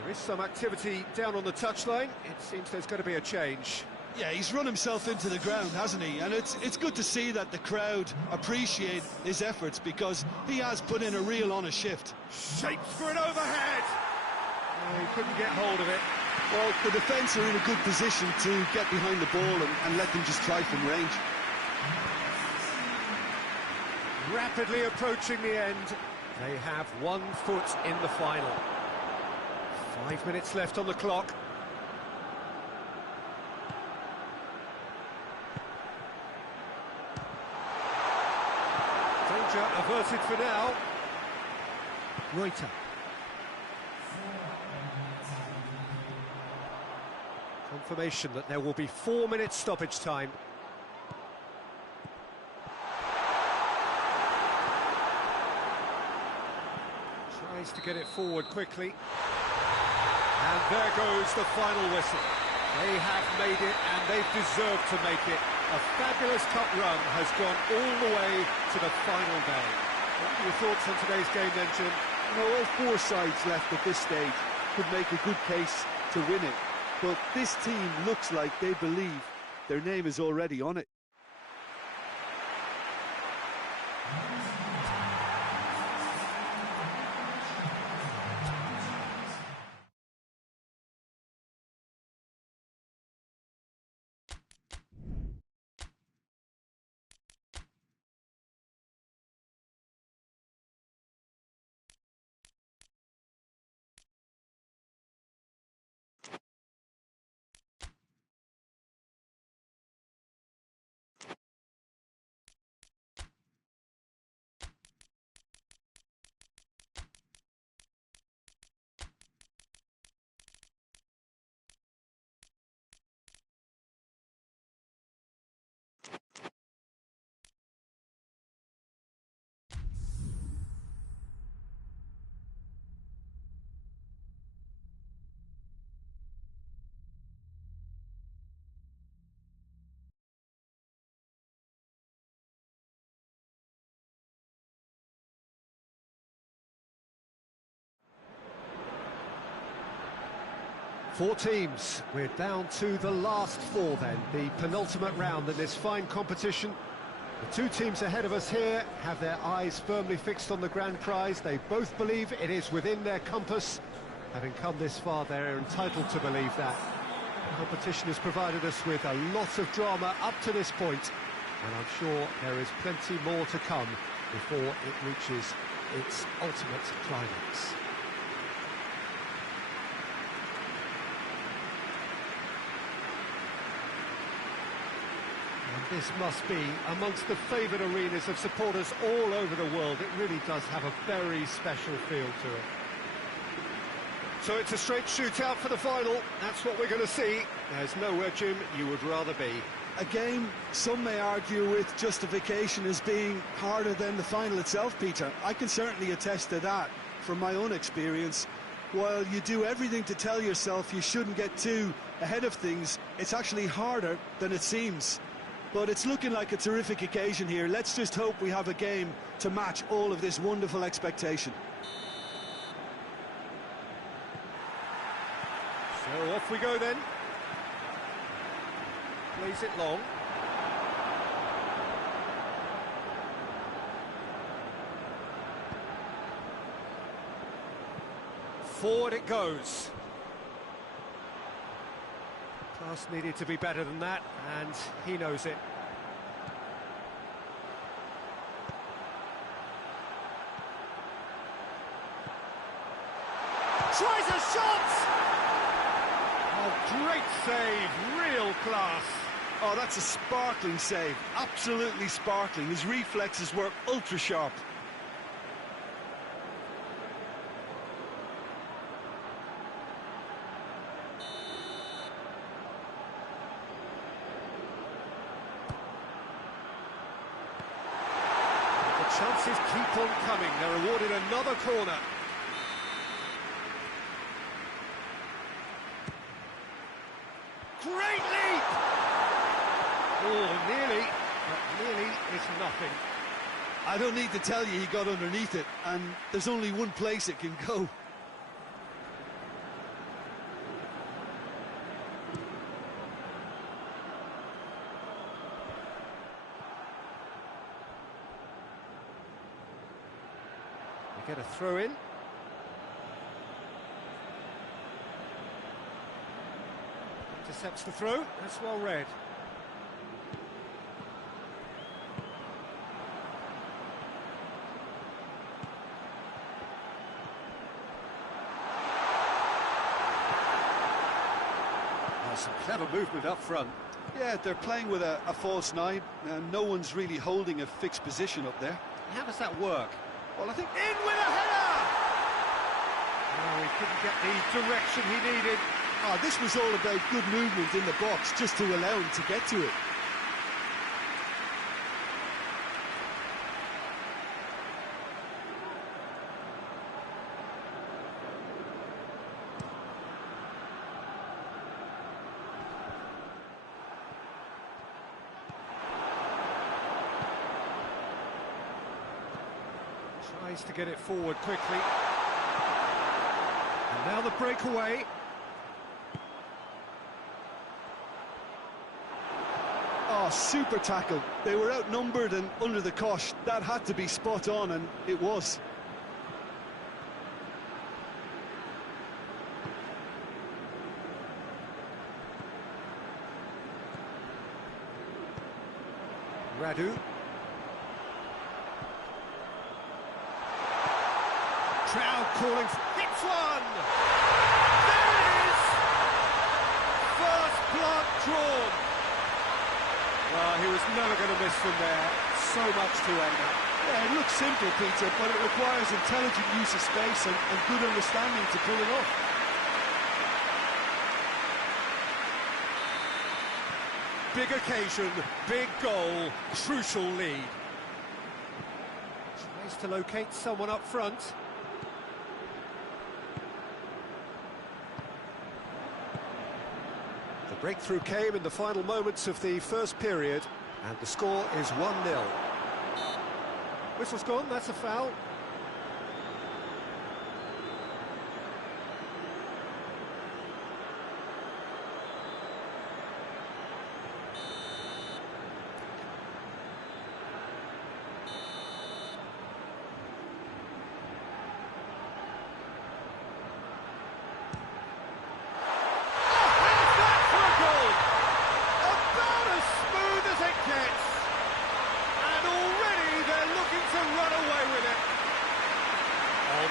There is some activity down on the touchline. It seems there's going to be a change. Yeah, he's run himself into the ground, hasn't he? And it's good to see that the crowd appreciate his efforts, because he has put in a real honest shift. Shapes for an overhead! Oh, he couldn't get hold of it. Well, the defence are in a good position to get behind the ball and let them just try from range. Rapidly approaching the end. They have 1 foot in the final. 5 minutes left on the clock. Danger averted for now. Reuter. Confirmation that there will be 4 minutes stoppage time. Tries to get it forward quickly. And there goes the final whistle. They have made it, and they've deserved to make it. A fabulous cup run has gone all the way to the final day. What are your thoughts on today's game then, Jim? You know, all 4 sides left at this stage could make a good case to win it. But this team looks like they believe their name is already on it. Four teams. We're down to the last 4 then, the penultimate round in this fine competition. The 2 teams ahead of us here have their eyes firmly fixed on the grand prize. They both believe it is within their compass. Having come this far, they're entitled to believe that. The competition has provided us with a lot of drama up to this point, and I'm sure there is plenty more to come before it reaches its ultimate climax. This must be amongst the favoured arenas of supporters all over the world. It really does have a very special feel to it. So it's a straight shootout for the final. That's what we're going to see. There's nowhere, Jim, you would rather be. A game some may argue with justification as being harder than the final itself, Peter. I can certainly attest to that from my own experience. While you do everything to tell yourself you shouldn't get too ahead of things, it's actually harder than it seems. But it's looking like a terrific occasion here. Let's just hope we have a game to match all of this wonderful expectation. So off we go then. Plays it long. Forward it goes. Pass needed to be better than that, and he knows it. Tries a shot! Oh, great save, real class. Oh, that's a sparkling save, absolutely sparkling. His reflexes were ultra sharp. The chances keep on coming. They're awarded another corner. Great leap! Oh, nearly, but nearly is nothing. I don't need to tell you he got underneath it, and there's only one place it can go. We get a throw in. Intercepts the throw, that's well read. Some clever movement up front. Yeah, they're playing with a false nine, and no one's really holding a fixed position up there. How does that work? Well, I think... In with a header! Oh, he couldn't get the direction he needed. Oh, this was all about good movement in the box, just to allow him to get to it. Tries to get it forward quickly. And now the breakaway. Oh, super tackle. They were outnumbered and under the cosh. That had to be spot on, and it was. Radu. Crowd calling for... Hits one! There it is! First blood drawn. Well, he was never going to miss from there. So much to aim at. Yeah, it looks simple, Peter, but it requires intelligent use of space and good understanding to pull it off. Big occasion, big goal, crucial lead. Tries to locate someone up front. The breakthrough came in the final moments of the first period, and the score is 1-0. Whistle's gone, that's a foul.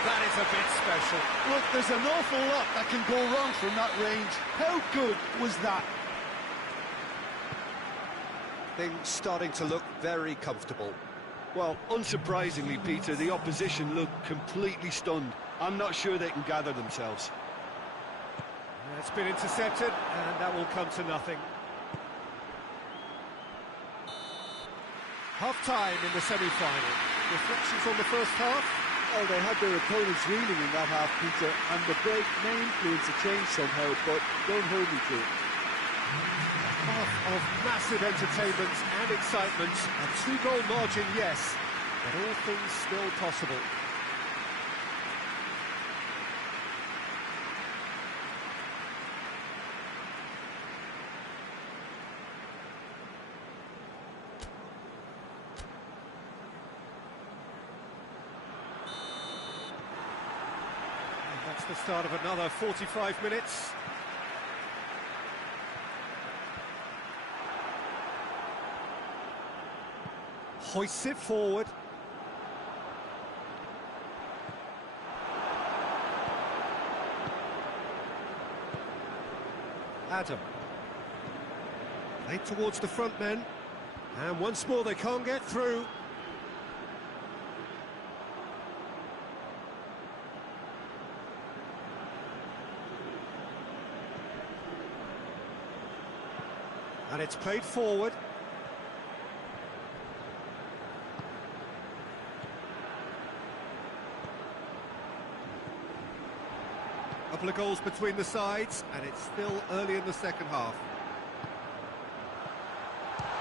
That is a bit special. Look, there's an awful lot that can go wrong from that range. How good was that? Things starting to look very comfortable. Well, unsurprisingly, Peter, the opposition looked completely stunned. I'm not sure they can gather themselves. It's been intercepted, and that will come to nothing. Half-time in the semi-final. Reflections on the first half? Well, they had their opponents reeling in that half, Peter, and the break may influence a change somehow, but don't hold me to it. A half of massive entertainment and excitement, a two-goal margin, yes, but all things still possible. That's the start of another 45 minutes. Hoists it forward. Adam. Played towards the front men. And once more they can't get through. And it's played forward. Couple of goals between the sides, and it's still early in the second half.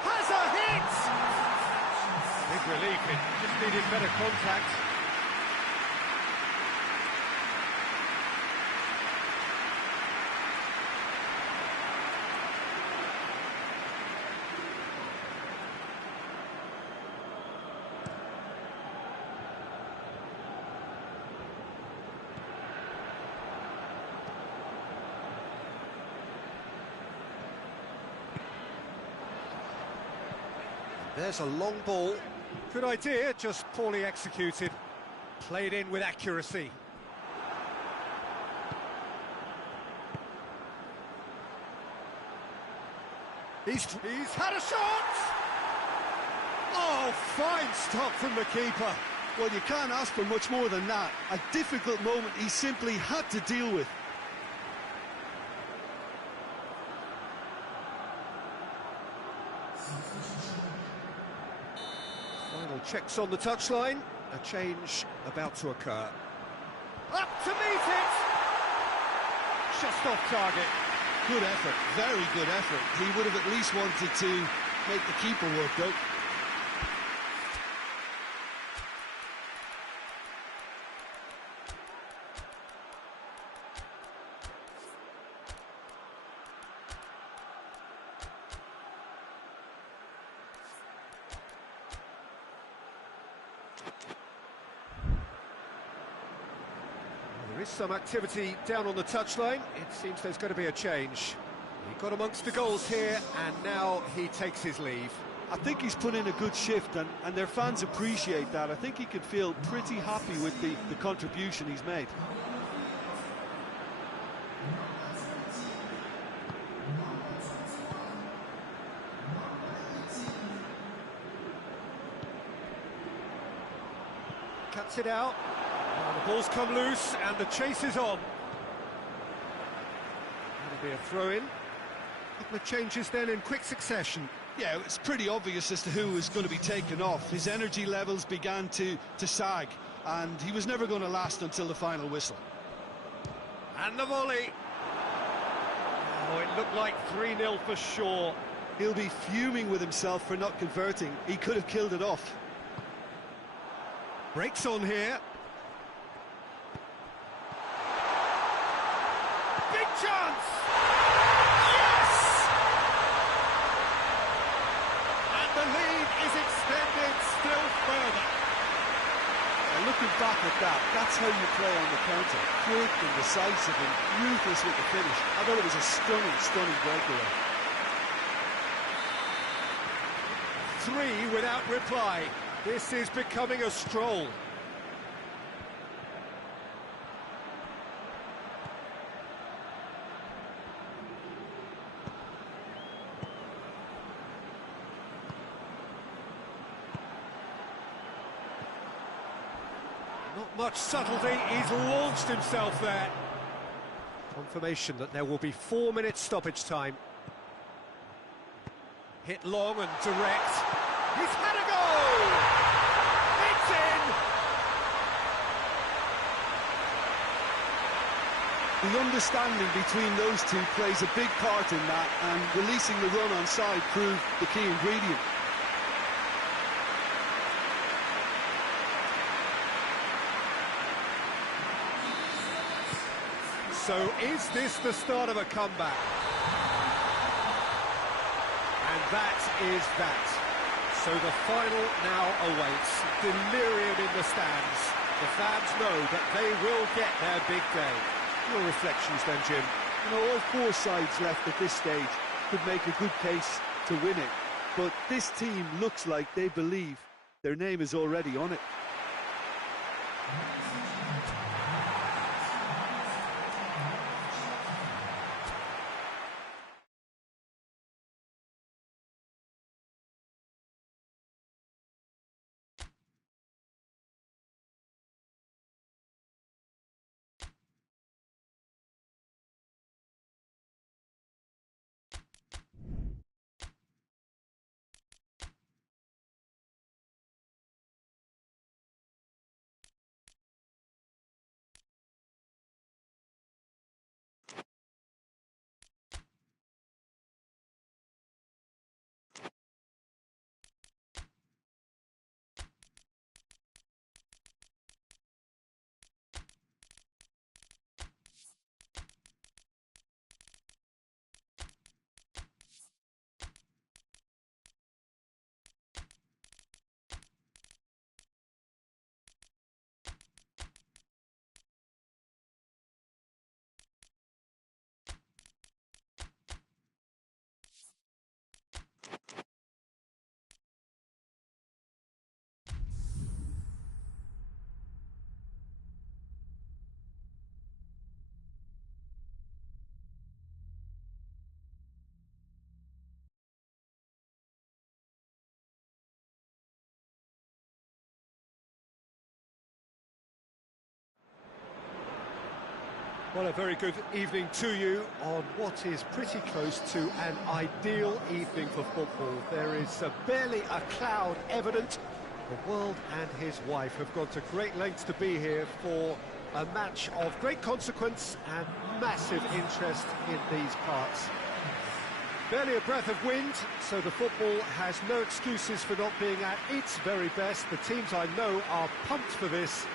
Has a hit! Big relief, it just needed better contact. There's a long ball. Good idea, just poorly executed. Played in with accuracy. He's had a shot! Oh, fine stop from the keeper. Well, you can't ask for much more than that. A difficult moment he simply had to deal with. Final checks on the touchline. A change about to occur. Up to meet it! Just off target. Good effort, very good effort. He would have at least wanted to make the keeper work, though. There is some activity down on the touchline. It seems there's going to be a change. He got amongst the goals here, and now he takes his leave. I think he's put in a good shift, and their fans appreciate that. I think he can feel pretty happy with the contribution he's made. Cuts it out. The ball's come loose and the chase is on. That'll be a throw-in. Couple of changes then in quick succession. Yeah, it's pretty obvious as to who was going to be taken off. His energy levels began to sag, and he was never going to last until the final whistle. And the volley. Oh, it looked like 3-0 for sure. He'll be fuming with himself for not converting. He could have killed it off. Breaks on here. Big chance! Yes! And the lead is extended still further. Looking back at that, that's how you play on the counter. Quick and decisive and ruthless with the finish. I thought it was a stunning, stunning breakaway. 3 without reply. This is becoming a stroll. Not much subtlety, he's launched himself there. Confirmation that there will be 4 minutes stoppage time. Hit long and direct. He's had a goal! It's in! The understanding between those two plays a big part in that, and releasing the run on side proved the key ingredient. So is this the start of a comeback? And that is that. So the final now awaits. Delirium in the stands. The fans know that they will get their big day. Your reflections then, Jim? You know, all 4 sides left at this stage could make a good case to win it. But this team looks like they believe their name is already on it. Well, a very good evening to you on what is pretty close to an ideal evening for football. There is barely a cloud evident. The world and his wife have gone to great lengths to be here for a match of great consequence and massive interest in these parts. Barely a breath of wind, so the football has no excuses for not being at its very best. The teams I know are pumped for this.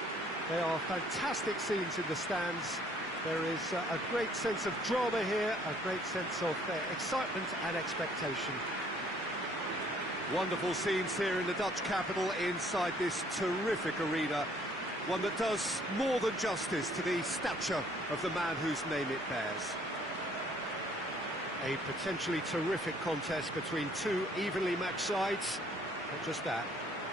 There are fantastic scenes in the stands. There is a great sense of drama here, a great sense of excitement and expectation. Wonderful scenes here in the Dutch capital inside this terrific arena. One that does more than justice to the stature of the man whose name it bears. A potentially terrific contest between two evenly matched sides. Not just that,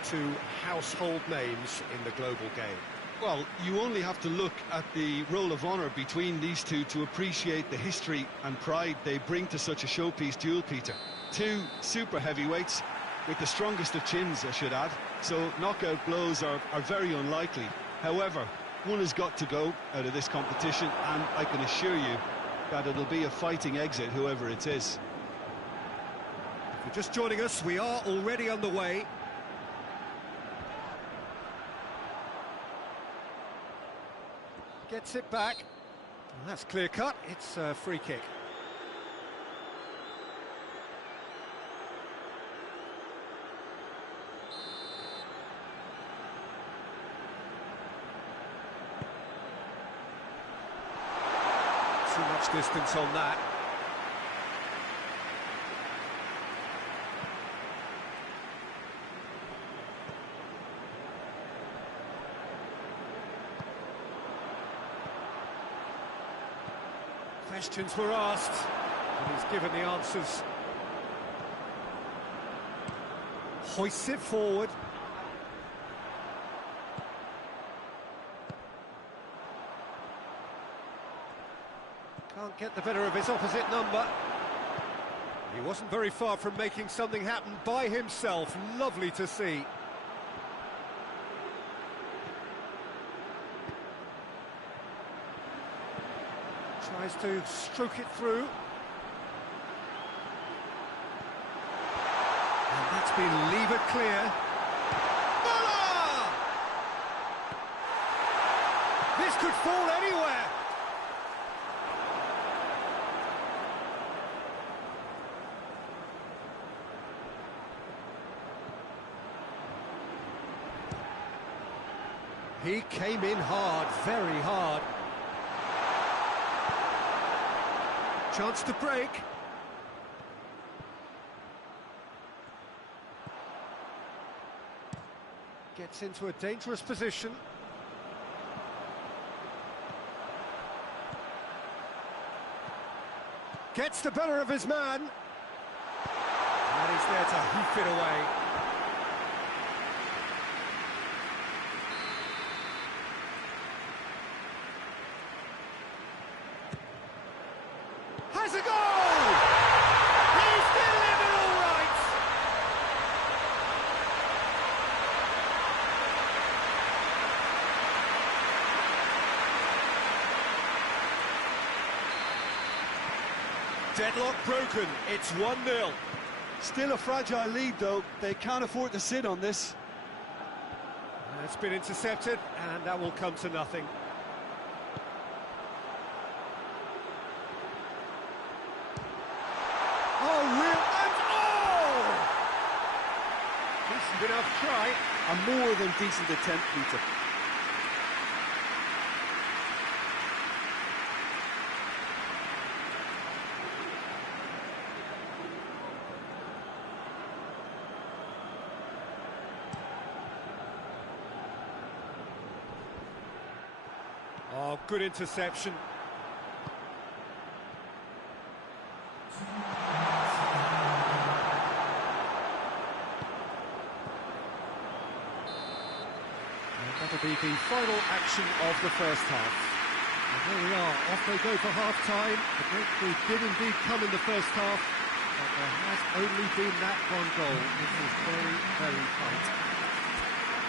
two household names in the global game. Well, you only have to look at the roll of honour between these two to appreciate the history and pride they bring to such a showpiece duel, Peter. Two super heavyweights with the strongest of chins, I should add, so knockout blows are very unlikely. However, one has got to go out of this competition, and I can assure you that it'll be a fighting exit, whoever it is. If you're just joining us, we are already underway. Gets it back. Well, that's clear cut. It's a free kick. Too much distance on that. Questions were asked, and he's given the answers. Hoists it forward. Can't get the better of his opposite number. He wasn't very far from making something happen by himself. Lovely to see. Tries to stroke it through. And that's been levered clear. Voila! This could fall anywhere. He came in hard, very hard. Chance to break. Gets into a dangerous position. Gets the better of his man. And he's there to hoof it away. Has a goal! He's delivered all right! Deadlock broken, it's 1-0. Still a fragile lead, though. They can't afford to sit on this. It's been intercepted, and that will come to nothing. Decent enough try. A more than decent attempt, Peter. Oh, good interception. That'll be the final action of the first half. And here we are, off they go for half-time. The breakthrough did indeed come in the first half, but there has only been that one goal. This is very, very tight.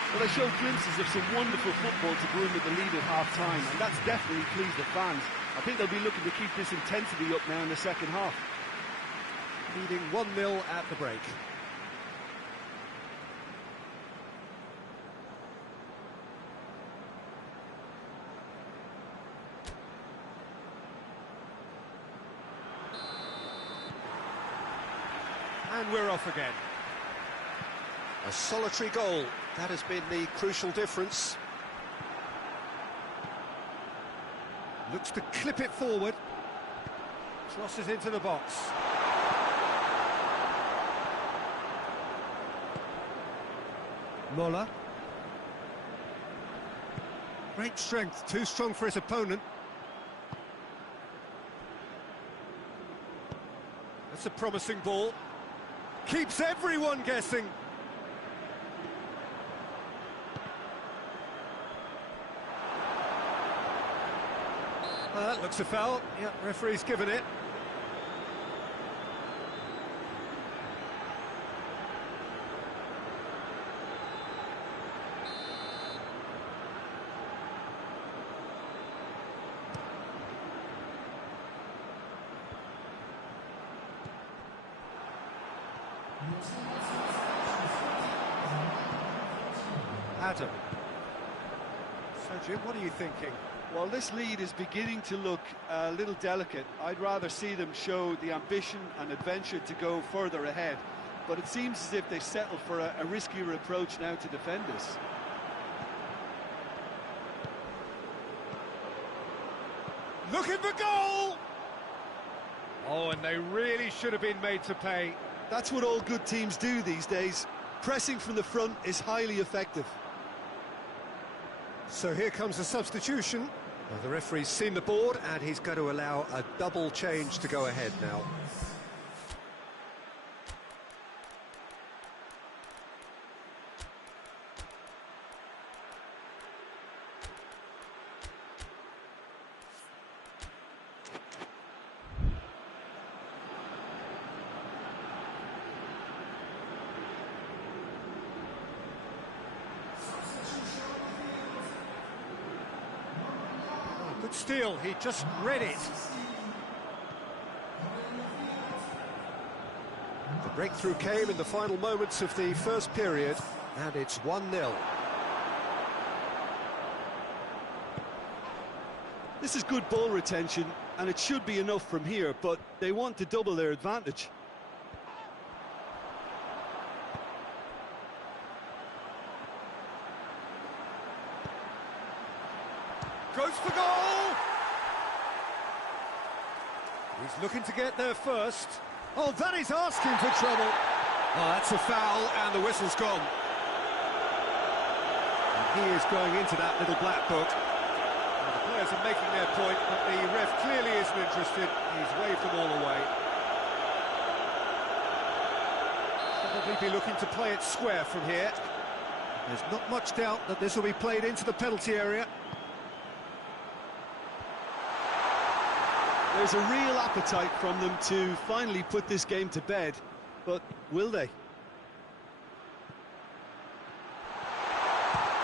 Well, they showed glimpses of some wonderful football to go in with the lead at half-time, and that's definitely pleased the fans. I think they'll be looking to keep this intensity up now in the second half. Leading 1-0 at the break. And we're off again. A solitary goal, that has been the crucial difference. Looks to clip it forward. Crosses into the box. Moller. Great strength, too strong for his opponent. That's a promising ball. Keeps everyone guessing. Well, that looks a foul. Yep, referee's given it. Adam. So, Jim, what are you thinking? Well, this lead is beginning to look a little delicate. I'd rather see them show the ambition and adventure to go further ahead. But it seems as if they settle for a riskier approach now to defend this. Looking for goal! Oh, and they really should have been made to pay. That's what all good teams do these days. Pressing from the front is highly effective. So here comes a substitution. Well, the referee's seen the board and he's going to allow a double change to go ahead now. Good steal, he just read it. The breakthrough came in the final moments of the first period, and it's 1-0. This is good ball retention, and it should be enough from here, but they want to double their advantage. Goes for goal! He's looking to get there first. Oh, that is asking for trouble. Oh, that's a foul, and the whistle's gone. And he is going into that little black book. Well, the players are making their point, but the ref clearly isn't interested. He's waved them all away. Probably be looking to play it square from here. There's not much doubt that this will be played into the penalty area. There's a real appetite from them to finally put this game to bed, but will they?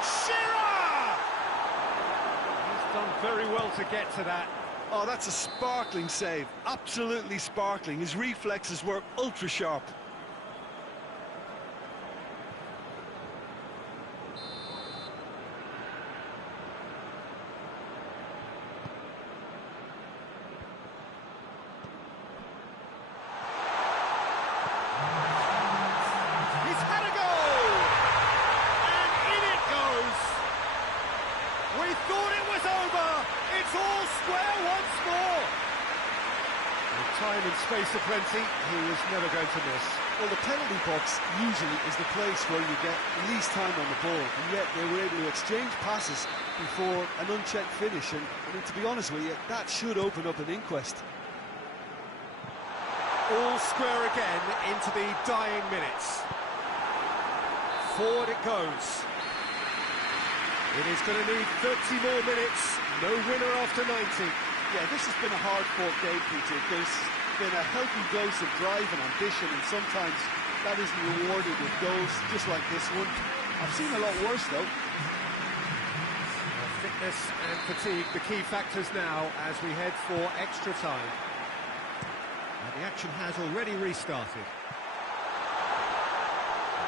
Shearer! He's done very well to get to that. Oh, that's a sparkling save, absolutely sparkling. His reflexes were ultra sharp. We thought it was over. It's all square once more. With time and space aplenty, he was never going to miss. Well, the penalty box usually is the place where you get least time on the ball, and yet they were able to exchange passes before an unchecked finish, and I mean, to be honest with you, that should open up an inquest. All square again into the dying minutes. Forward it goes. It is going to need 30 more minutes. No winner after 90. Yeah, this has been a hard-fought game, Peter. There's been a healthy dose of drive and ambition, and sometimes that isn't rewarded with goals just like this one. I've seen a lot worse, though. Thick fitness and fatigue, the key factors now as we head for extra time. And the action has already restarted.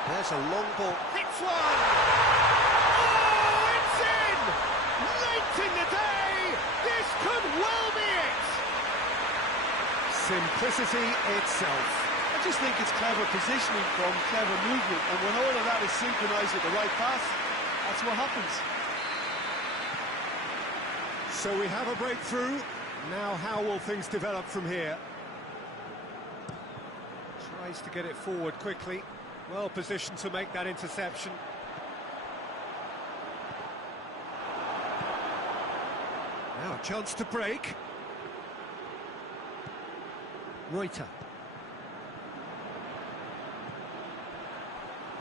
There's a long ball. Hits one! Oh, it's in! Late in the day! This could well be it! Simplicity itself. I just think it's clever positioning from clever movement, and when all of that is synchronised with the right pass, that's what happens. So we have a breakthrough. Now how will things develop from here? Tries to get it forward quickly. Well positioned to make that interception. Now a chance to break. Reuter.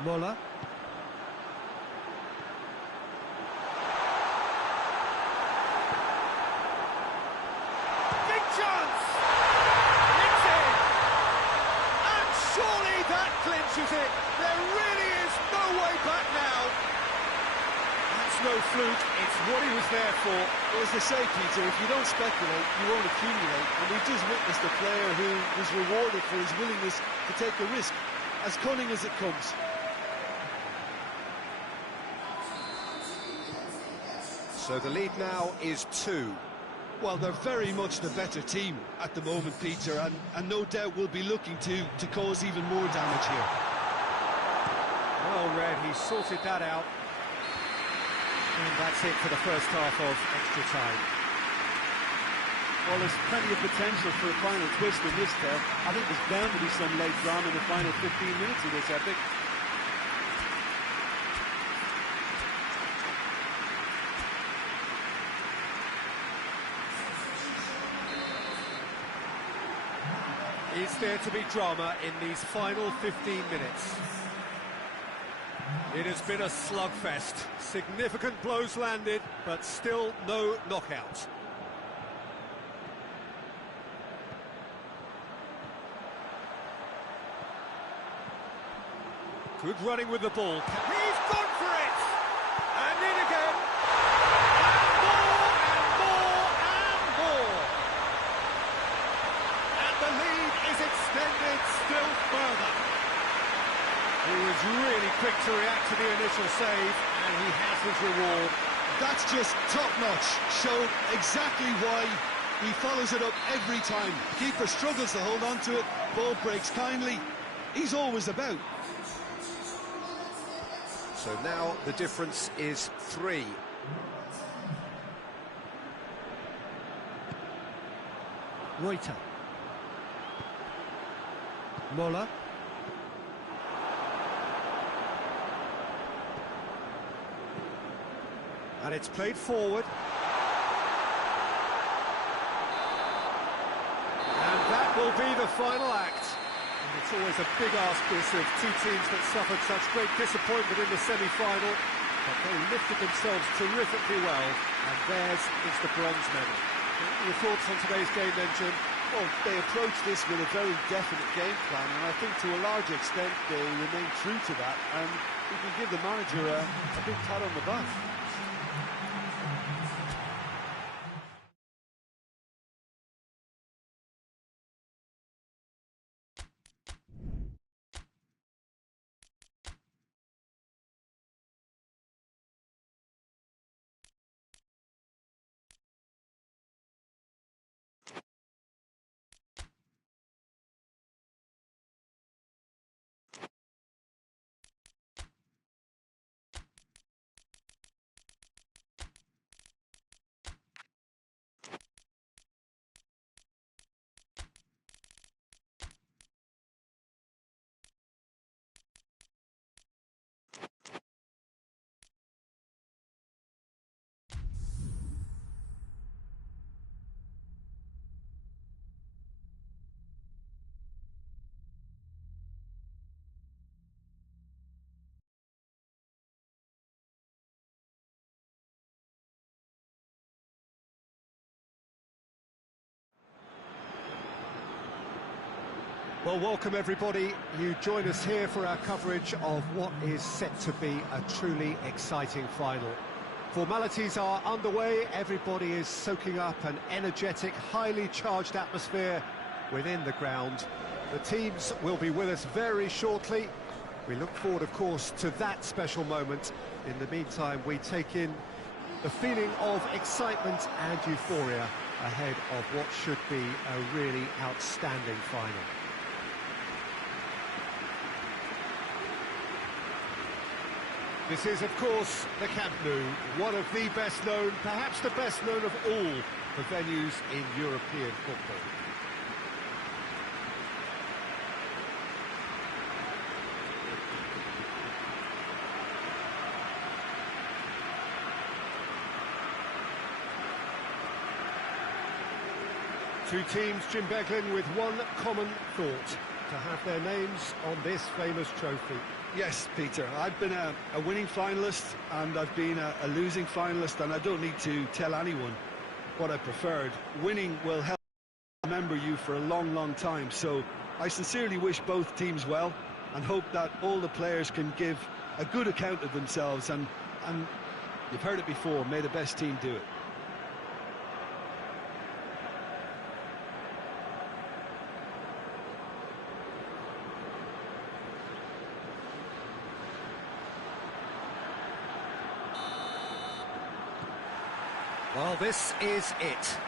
Moller. Big chance! It's in! And surely that clinches it. There really is no way back now. That's no fluke, it's what he was there for. Well, as they say, Peter, if you don't speculate, you won't accumulate. And we've just witnessed a player who was rewarded for his willingness to take the risk, as cunning as it comes. So the lead now is 2. Well, they're very much the better team at the moment, Peter, and no doubt will be looking to cause even more damage here. Well read, he sorted that out. And that's it for the first half of extra time. Well, there's plenty of potential for a final twist in this tale. I think there's bound to be some late drama in the final 15 minutes of this epic. Is there to be drama in these final 15 minutes? It has been a slugfest. Significant blows landed, but still no knockout. Good running with the ball. He's gone for it! And in again! And more, and more, and more! And the lead is extended still further. He was really quick to react to the initial save, and he has his reward. That's just top-notch. Showed exactly why he follows it up every time. Keeper struggles to hold on to it, ball breaks kindly. He's always about. So now the difference is 3. Reuter. Moller. And it's played forward. And that will be the final act. And it's always a big ask, this, of two teams that suffered such great disappointment in the semi-final. But they lifted themselves terrifically well, and theirs is the bronze medal. Your thoughts on today's game then, Jim? Well, they approached this with a very definite game plan, and I think to a large extent they remain true to that, and we can give the manager a big pat on the back. Well, welcome everybody. You join us here for our coverage of what is set to be a truly exciting final. formalities are underway. Everybody is soaking up an energetic, highly charged atmosphere within the ground. The teams will be with us very shortly. We look forward, of course, to that special moment. In the meantime, we take in the feeling of excitement and euphoria ahead of what should be a really outstanding final. This is, of course, the Camp Nou, one of the best known, perhaps the best known of all the venues in European football. Two teams, Jim Beglin, with one common thought: to have their names on this famous trophy. Yes, Peter, I've been a winning finalist and I've been a losing finalist, and I don't need to tell anyone what I preferred. Winning will help remember you for a long, long time, so I sincerely wish both teams well and hope that all the players can give a good account of themselves, and you've heard it before, may the best team do it. Well, this is it.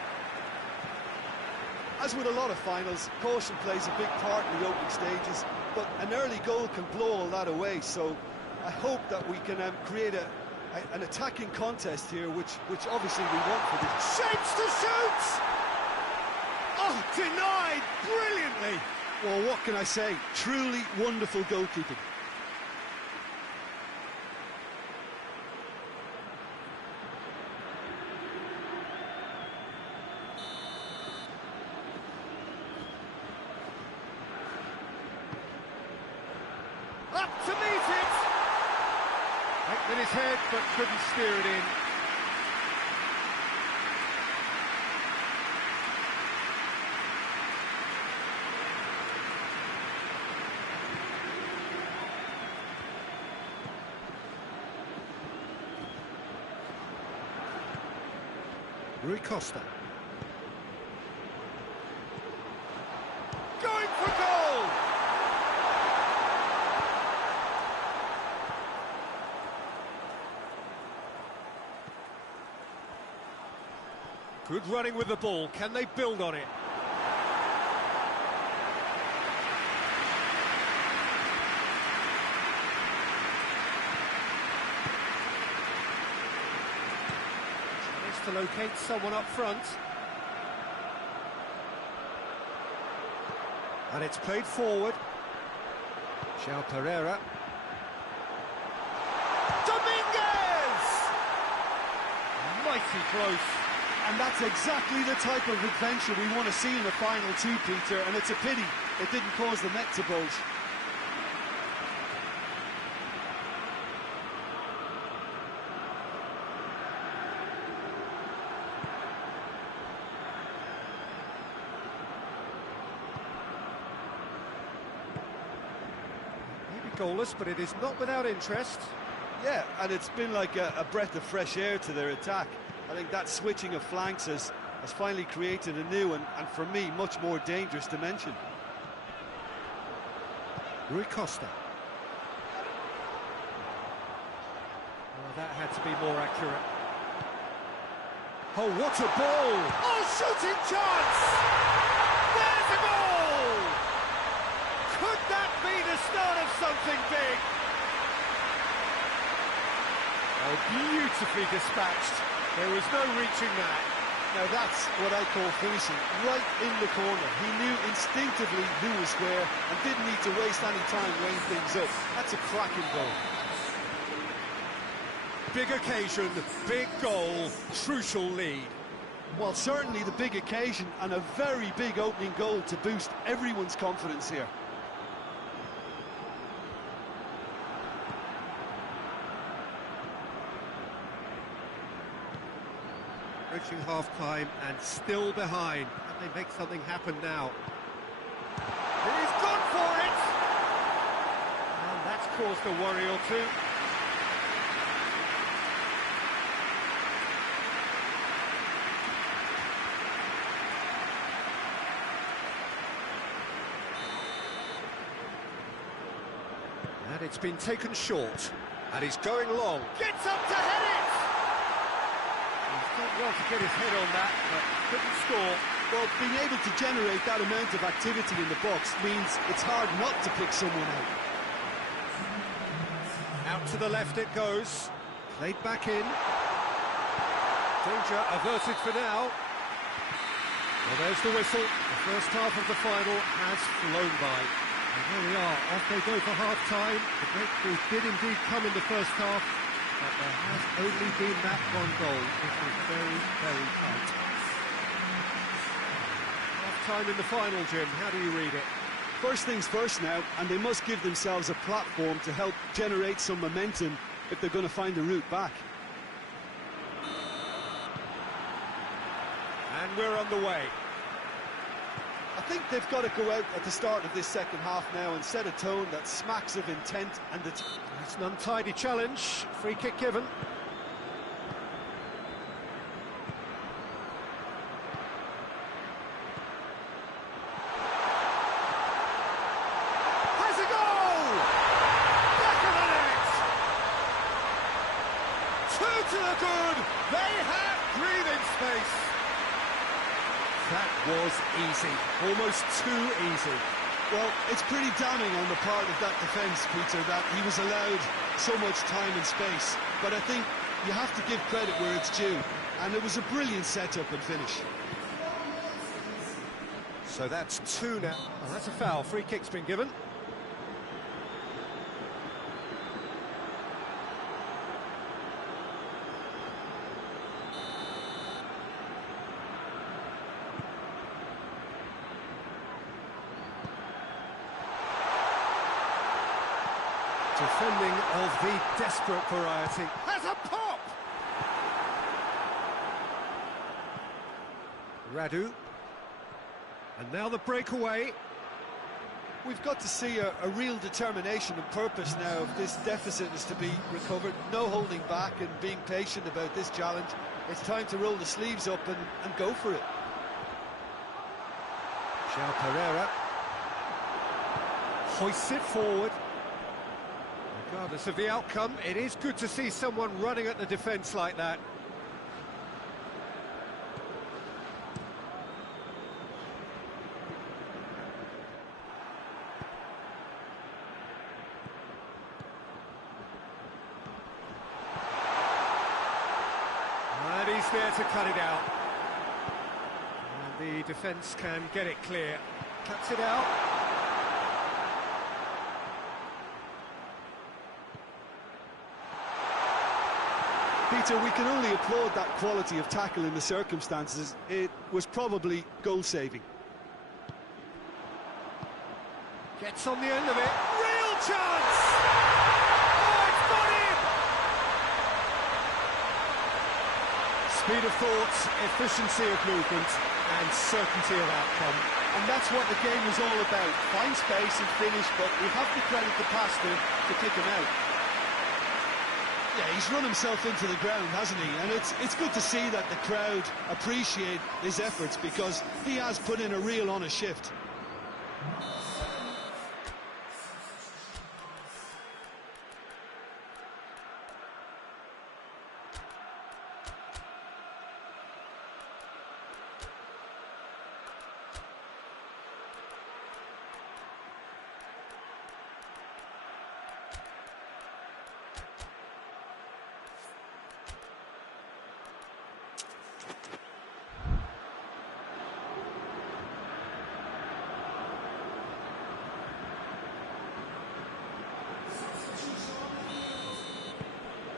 As with a lot of finals, caution plays a big part in the opening stages, but an early goal can blow all that away, so I hope that we can create an attacking contest here, which obviously we want for this. Shapes to shoot! Oh, denied brilliantly! Well, what can I say? Truly wonderful goalkeeping. Up to meet it! Went in his head, but couldn't steer it in. Rui Costa. Going for goal! Good running with the ball. Can they build on it? Tries to locate someone up front. And it's played forward. João Pereira. Dominguez! Mighty close. And that's exactly the type of adventure we want to see in the final too, Peter, and it's a pity it didn't cause the net to bulge. Maybe goalless, but it is not without interest. Yeah, and it's been like a breath of fresh air to their attack. I think that switching of flanks has finally created a new and for me, much more dangerous dimension. Rui Costa. Oh, that had to be more accurate. Oh, what a ball! Oh, shooting chance! There's a goal! Could that be the start of something big? Oh, beautifully dispatched. There was no reaching that. Now that's what I call finishing, right in the corner. He knew instinctively who was where and didn't need to waste any time weighing things up. That's a cracking goal. Big occasion, big goal, crucial lead. Well, certainly the big occasion and a very big opening goal to boost everyone's confidence here. Approaching half-time and still behind. Can they make something happen now? He's gone for it! And that's caused a worry or two. And it's been taken short. And he's going long. Gets up to head it! He's done well to get his head on that, but couldn't score. Well, being able to generate that amount of activity in the box means it's hard not to pick someone out. Out to the left it goes. Played back in. Danger averted for now. Well, there's the whistle. The first half of the final has flown by. And here we are, off they go for half-time. The breakthrough did indeed come in the first half, but there has only been that one goal. It was very, very tight. Half-time in the final, Jim. How do you read it? First things first now, and they must give themselves a platform to help generate some momentum if they're going to find a route back. And we're on the way. I think they've got to go out at the start of this second half now and set a tone that smacks of intent and It's an untidy challenge. Free kick given. Has a goal! Back of the net! Two to the good! They have breathing space! That was easy, almost too easy. well, it's pretty damning on the part of that defence, Peter, that he was allowed so much time and space. But I think you have to give credit where it's due, and it was a brilliant setup and finish. So that's two now. Oh, that's a foul. Free kick's been given. Defending of the desperate variety. Has a pop! Radu. And now the breakaway. We've got to see a real determination and purpose now if this deficit is to be recovered. No holding back and being patient about this challenge. It's time to roll the sleeves up and go for it. João Pereira hoists it forward. Regardless of the outcome, it is good to see someone running at the defence like that. And he's there to cut it out. And the defence can get it clear. Cuts it out. Peter, we can only applaud that quality of tackle in the circumstances. It was probably goal-saving. Gets on the end of it. Real chance! Oh, it's got him! Speed of thought, efficiency of movement, and certainty of outcome. And that's what the game is all about. Find space and finish, but we have to credit the passer to kick him out. Yeah, he's run himself into the ground, hasn't he? And it's good to see that the crowd appreciate his efforts because he has put in a real honest shift.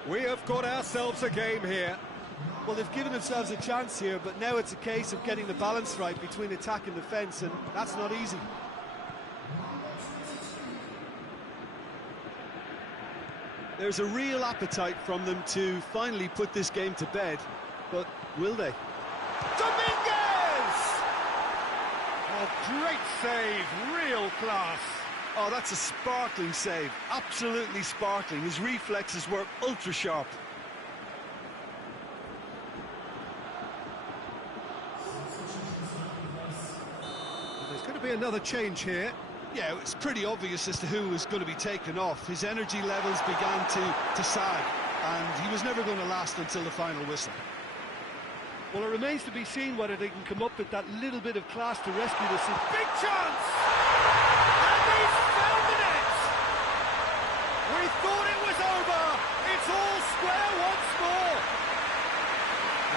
We have got ourselves a game here. Well, they've given themselves a chance here, but now it's a case of getting the balance right between attack and defence, and that's not easy. There's a real appetite from them to finally put this game to bed, but will they? Dominguez! Oh, great save, real class. Oh, that's a sparkling save, absolutely sparkling. His reflexes were ultra-sharp. There's going to be another change here. Yeah, it's pretty obvious as to who was going to be taken off. His energy levels began to sag, and he was never going to last until the final whistle. Well, it remains to be seen whether they can come up with that little bit of class to rescue this. Big chance! And he's found the net! We thought it was over! It's all square once more!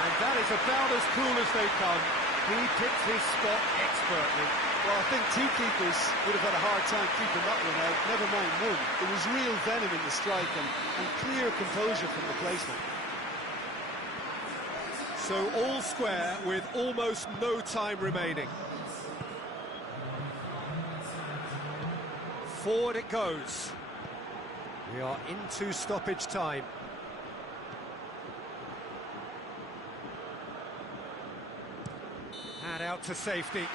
And that is about as cool as they come. He picked his spot expertly. Well, I think two keepers would have had a hard time keeping that one out, never mind one. There was real venom in the strike and clear composure from the placement. So all square with almost no time remaining. Forward it goes. We are into stoppage time. And out to safety.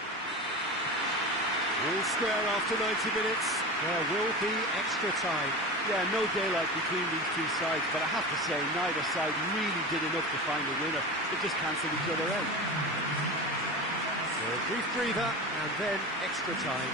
All square after 90 minutes. There will be extra time. Yeah, no daylight between these two sides, but I have to say, neither side really did enough to find a winner. They just cancelled each other out. So a brief breather, and then extra time.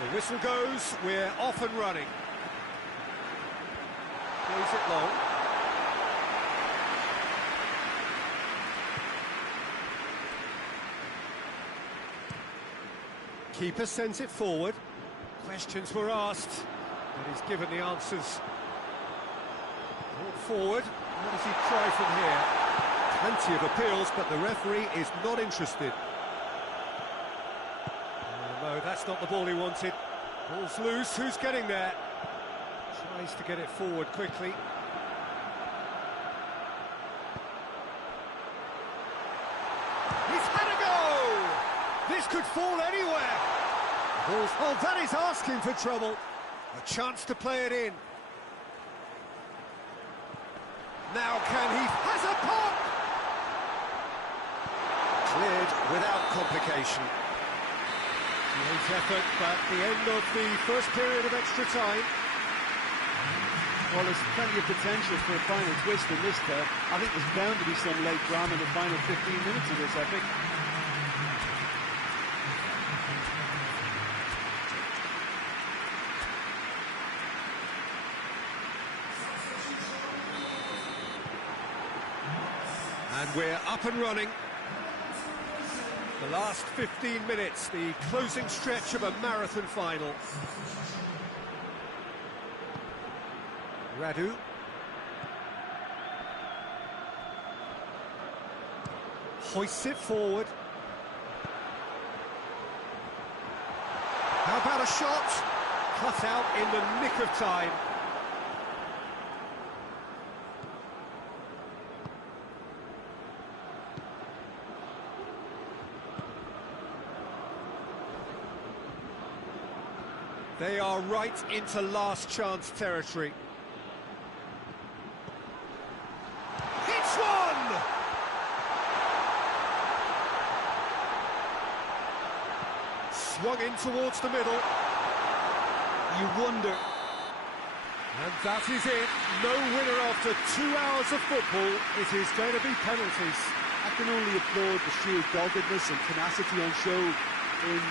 The whistle goes, we're off and running. Plays it long. Keeper sends it forward. Questions were asked, but he's given the answers. Brought forward, what does he try from here? Plenty of appeals, but the referee is not interested. No, that's not the ball he wanted. Ball's loose, who's getting there? Tries to get it forward quickly. He's had a go! This could fall anywhere! Oh, that is asking for trouble. A chance to play it in. Now can he... has a pop! Cleared without complication. Great effort, but the end of the first period of extra time. Well, there's plenty of potential for a final twist in this term. I think there's bound to be some late drama in the final 15 minutes of this, I think. And we're up and running. The last 15 minutes, the closing stretch of a marathon final. Radu. Hoists it forward. How about a shot? Cut out in the nick of time. They are right into last chance territory. It's one! Swung in towards the middle. You wonder. And that is it. No winner after 2 hours of football. It is going to be penalties. I can only applaud the sheer doggedness and tenacity on show in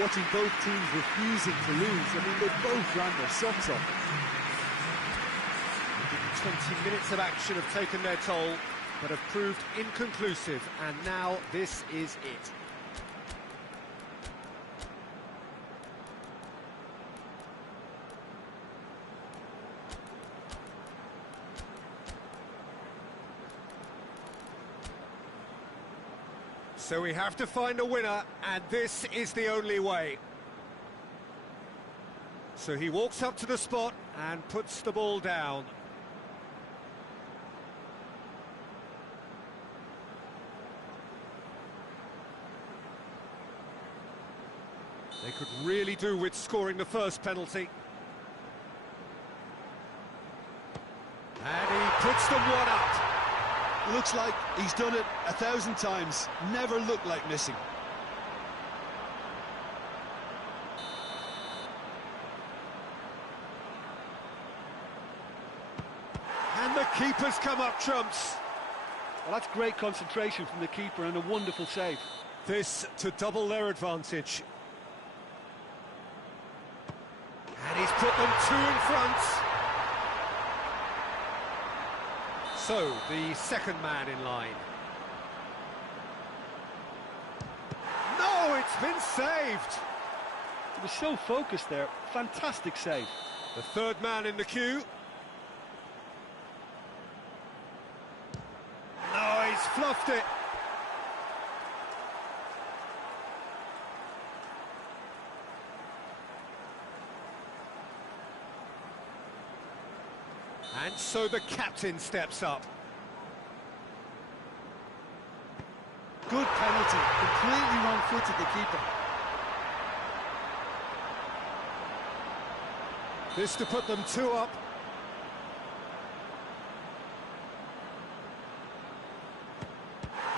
watching both teams refusing to lose. I mean, they both ran their socks off. 20 minutes of action have taken their toll, but have proved inconclusive, and now this is it. So we have to find a winner, and this is the only way. So he walks up to the spot and puts the ball down. They could really do with scoring the first penalty. And he puts them one up. Looks like he's done it 1,000 times. Never looked like missing. And the keeper's come up trumps. Well, that's great concentration from the keeper and a wonderful save. This to double their advantage. And he's put them two in front. So, the second man in line. No, it's been saved! He was so focused there. Fantastic save. The third man in the queue. No, he's fluffed it. And so the captain steps up. Good penalty, completely wrong-footed the keeper. This to put them two up.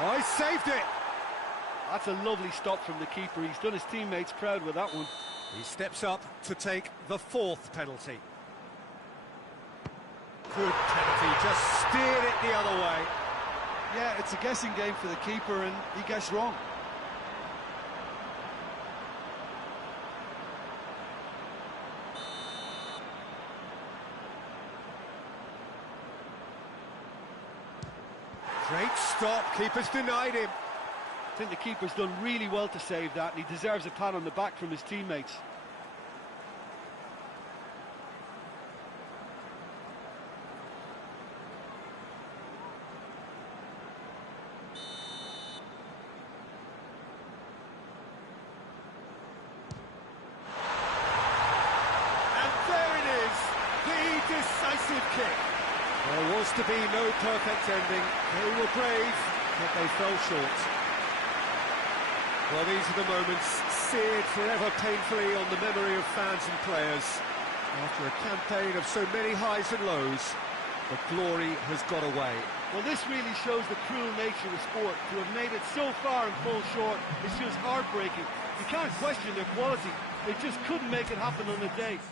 Oh, he saved it! That's a lovely stop from the keeper. He's done his teammates proud with that one. He steps up to take the fourth penalty. Good penalty, just steered it the other way. Yeah, it's a guessing game for the keeper, and he guessed wrong. Great stop, keeper's denied him. I think the keeper's done really well to save that, and he deserves a pat on the back from his teammates. Decisive kick. There was to be no perfect ending. They were brave, but they fell short. Well, these are the moments seared forever painfully on the memory of fans and players. After a campaign of so many highs and lows, the glory has got away. Well, this really shows the cruel nature of sport. To have made it so far and fall short is just heartbreaking. You can't question their quality. They just couldn't make it happen on the day.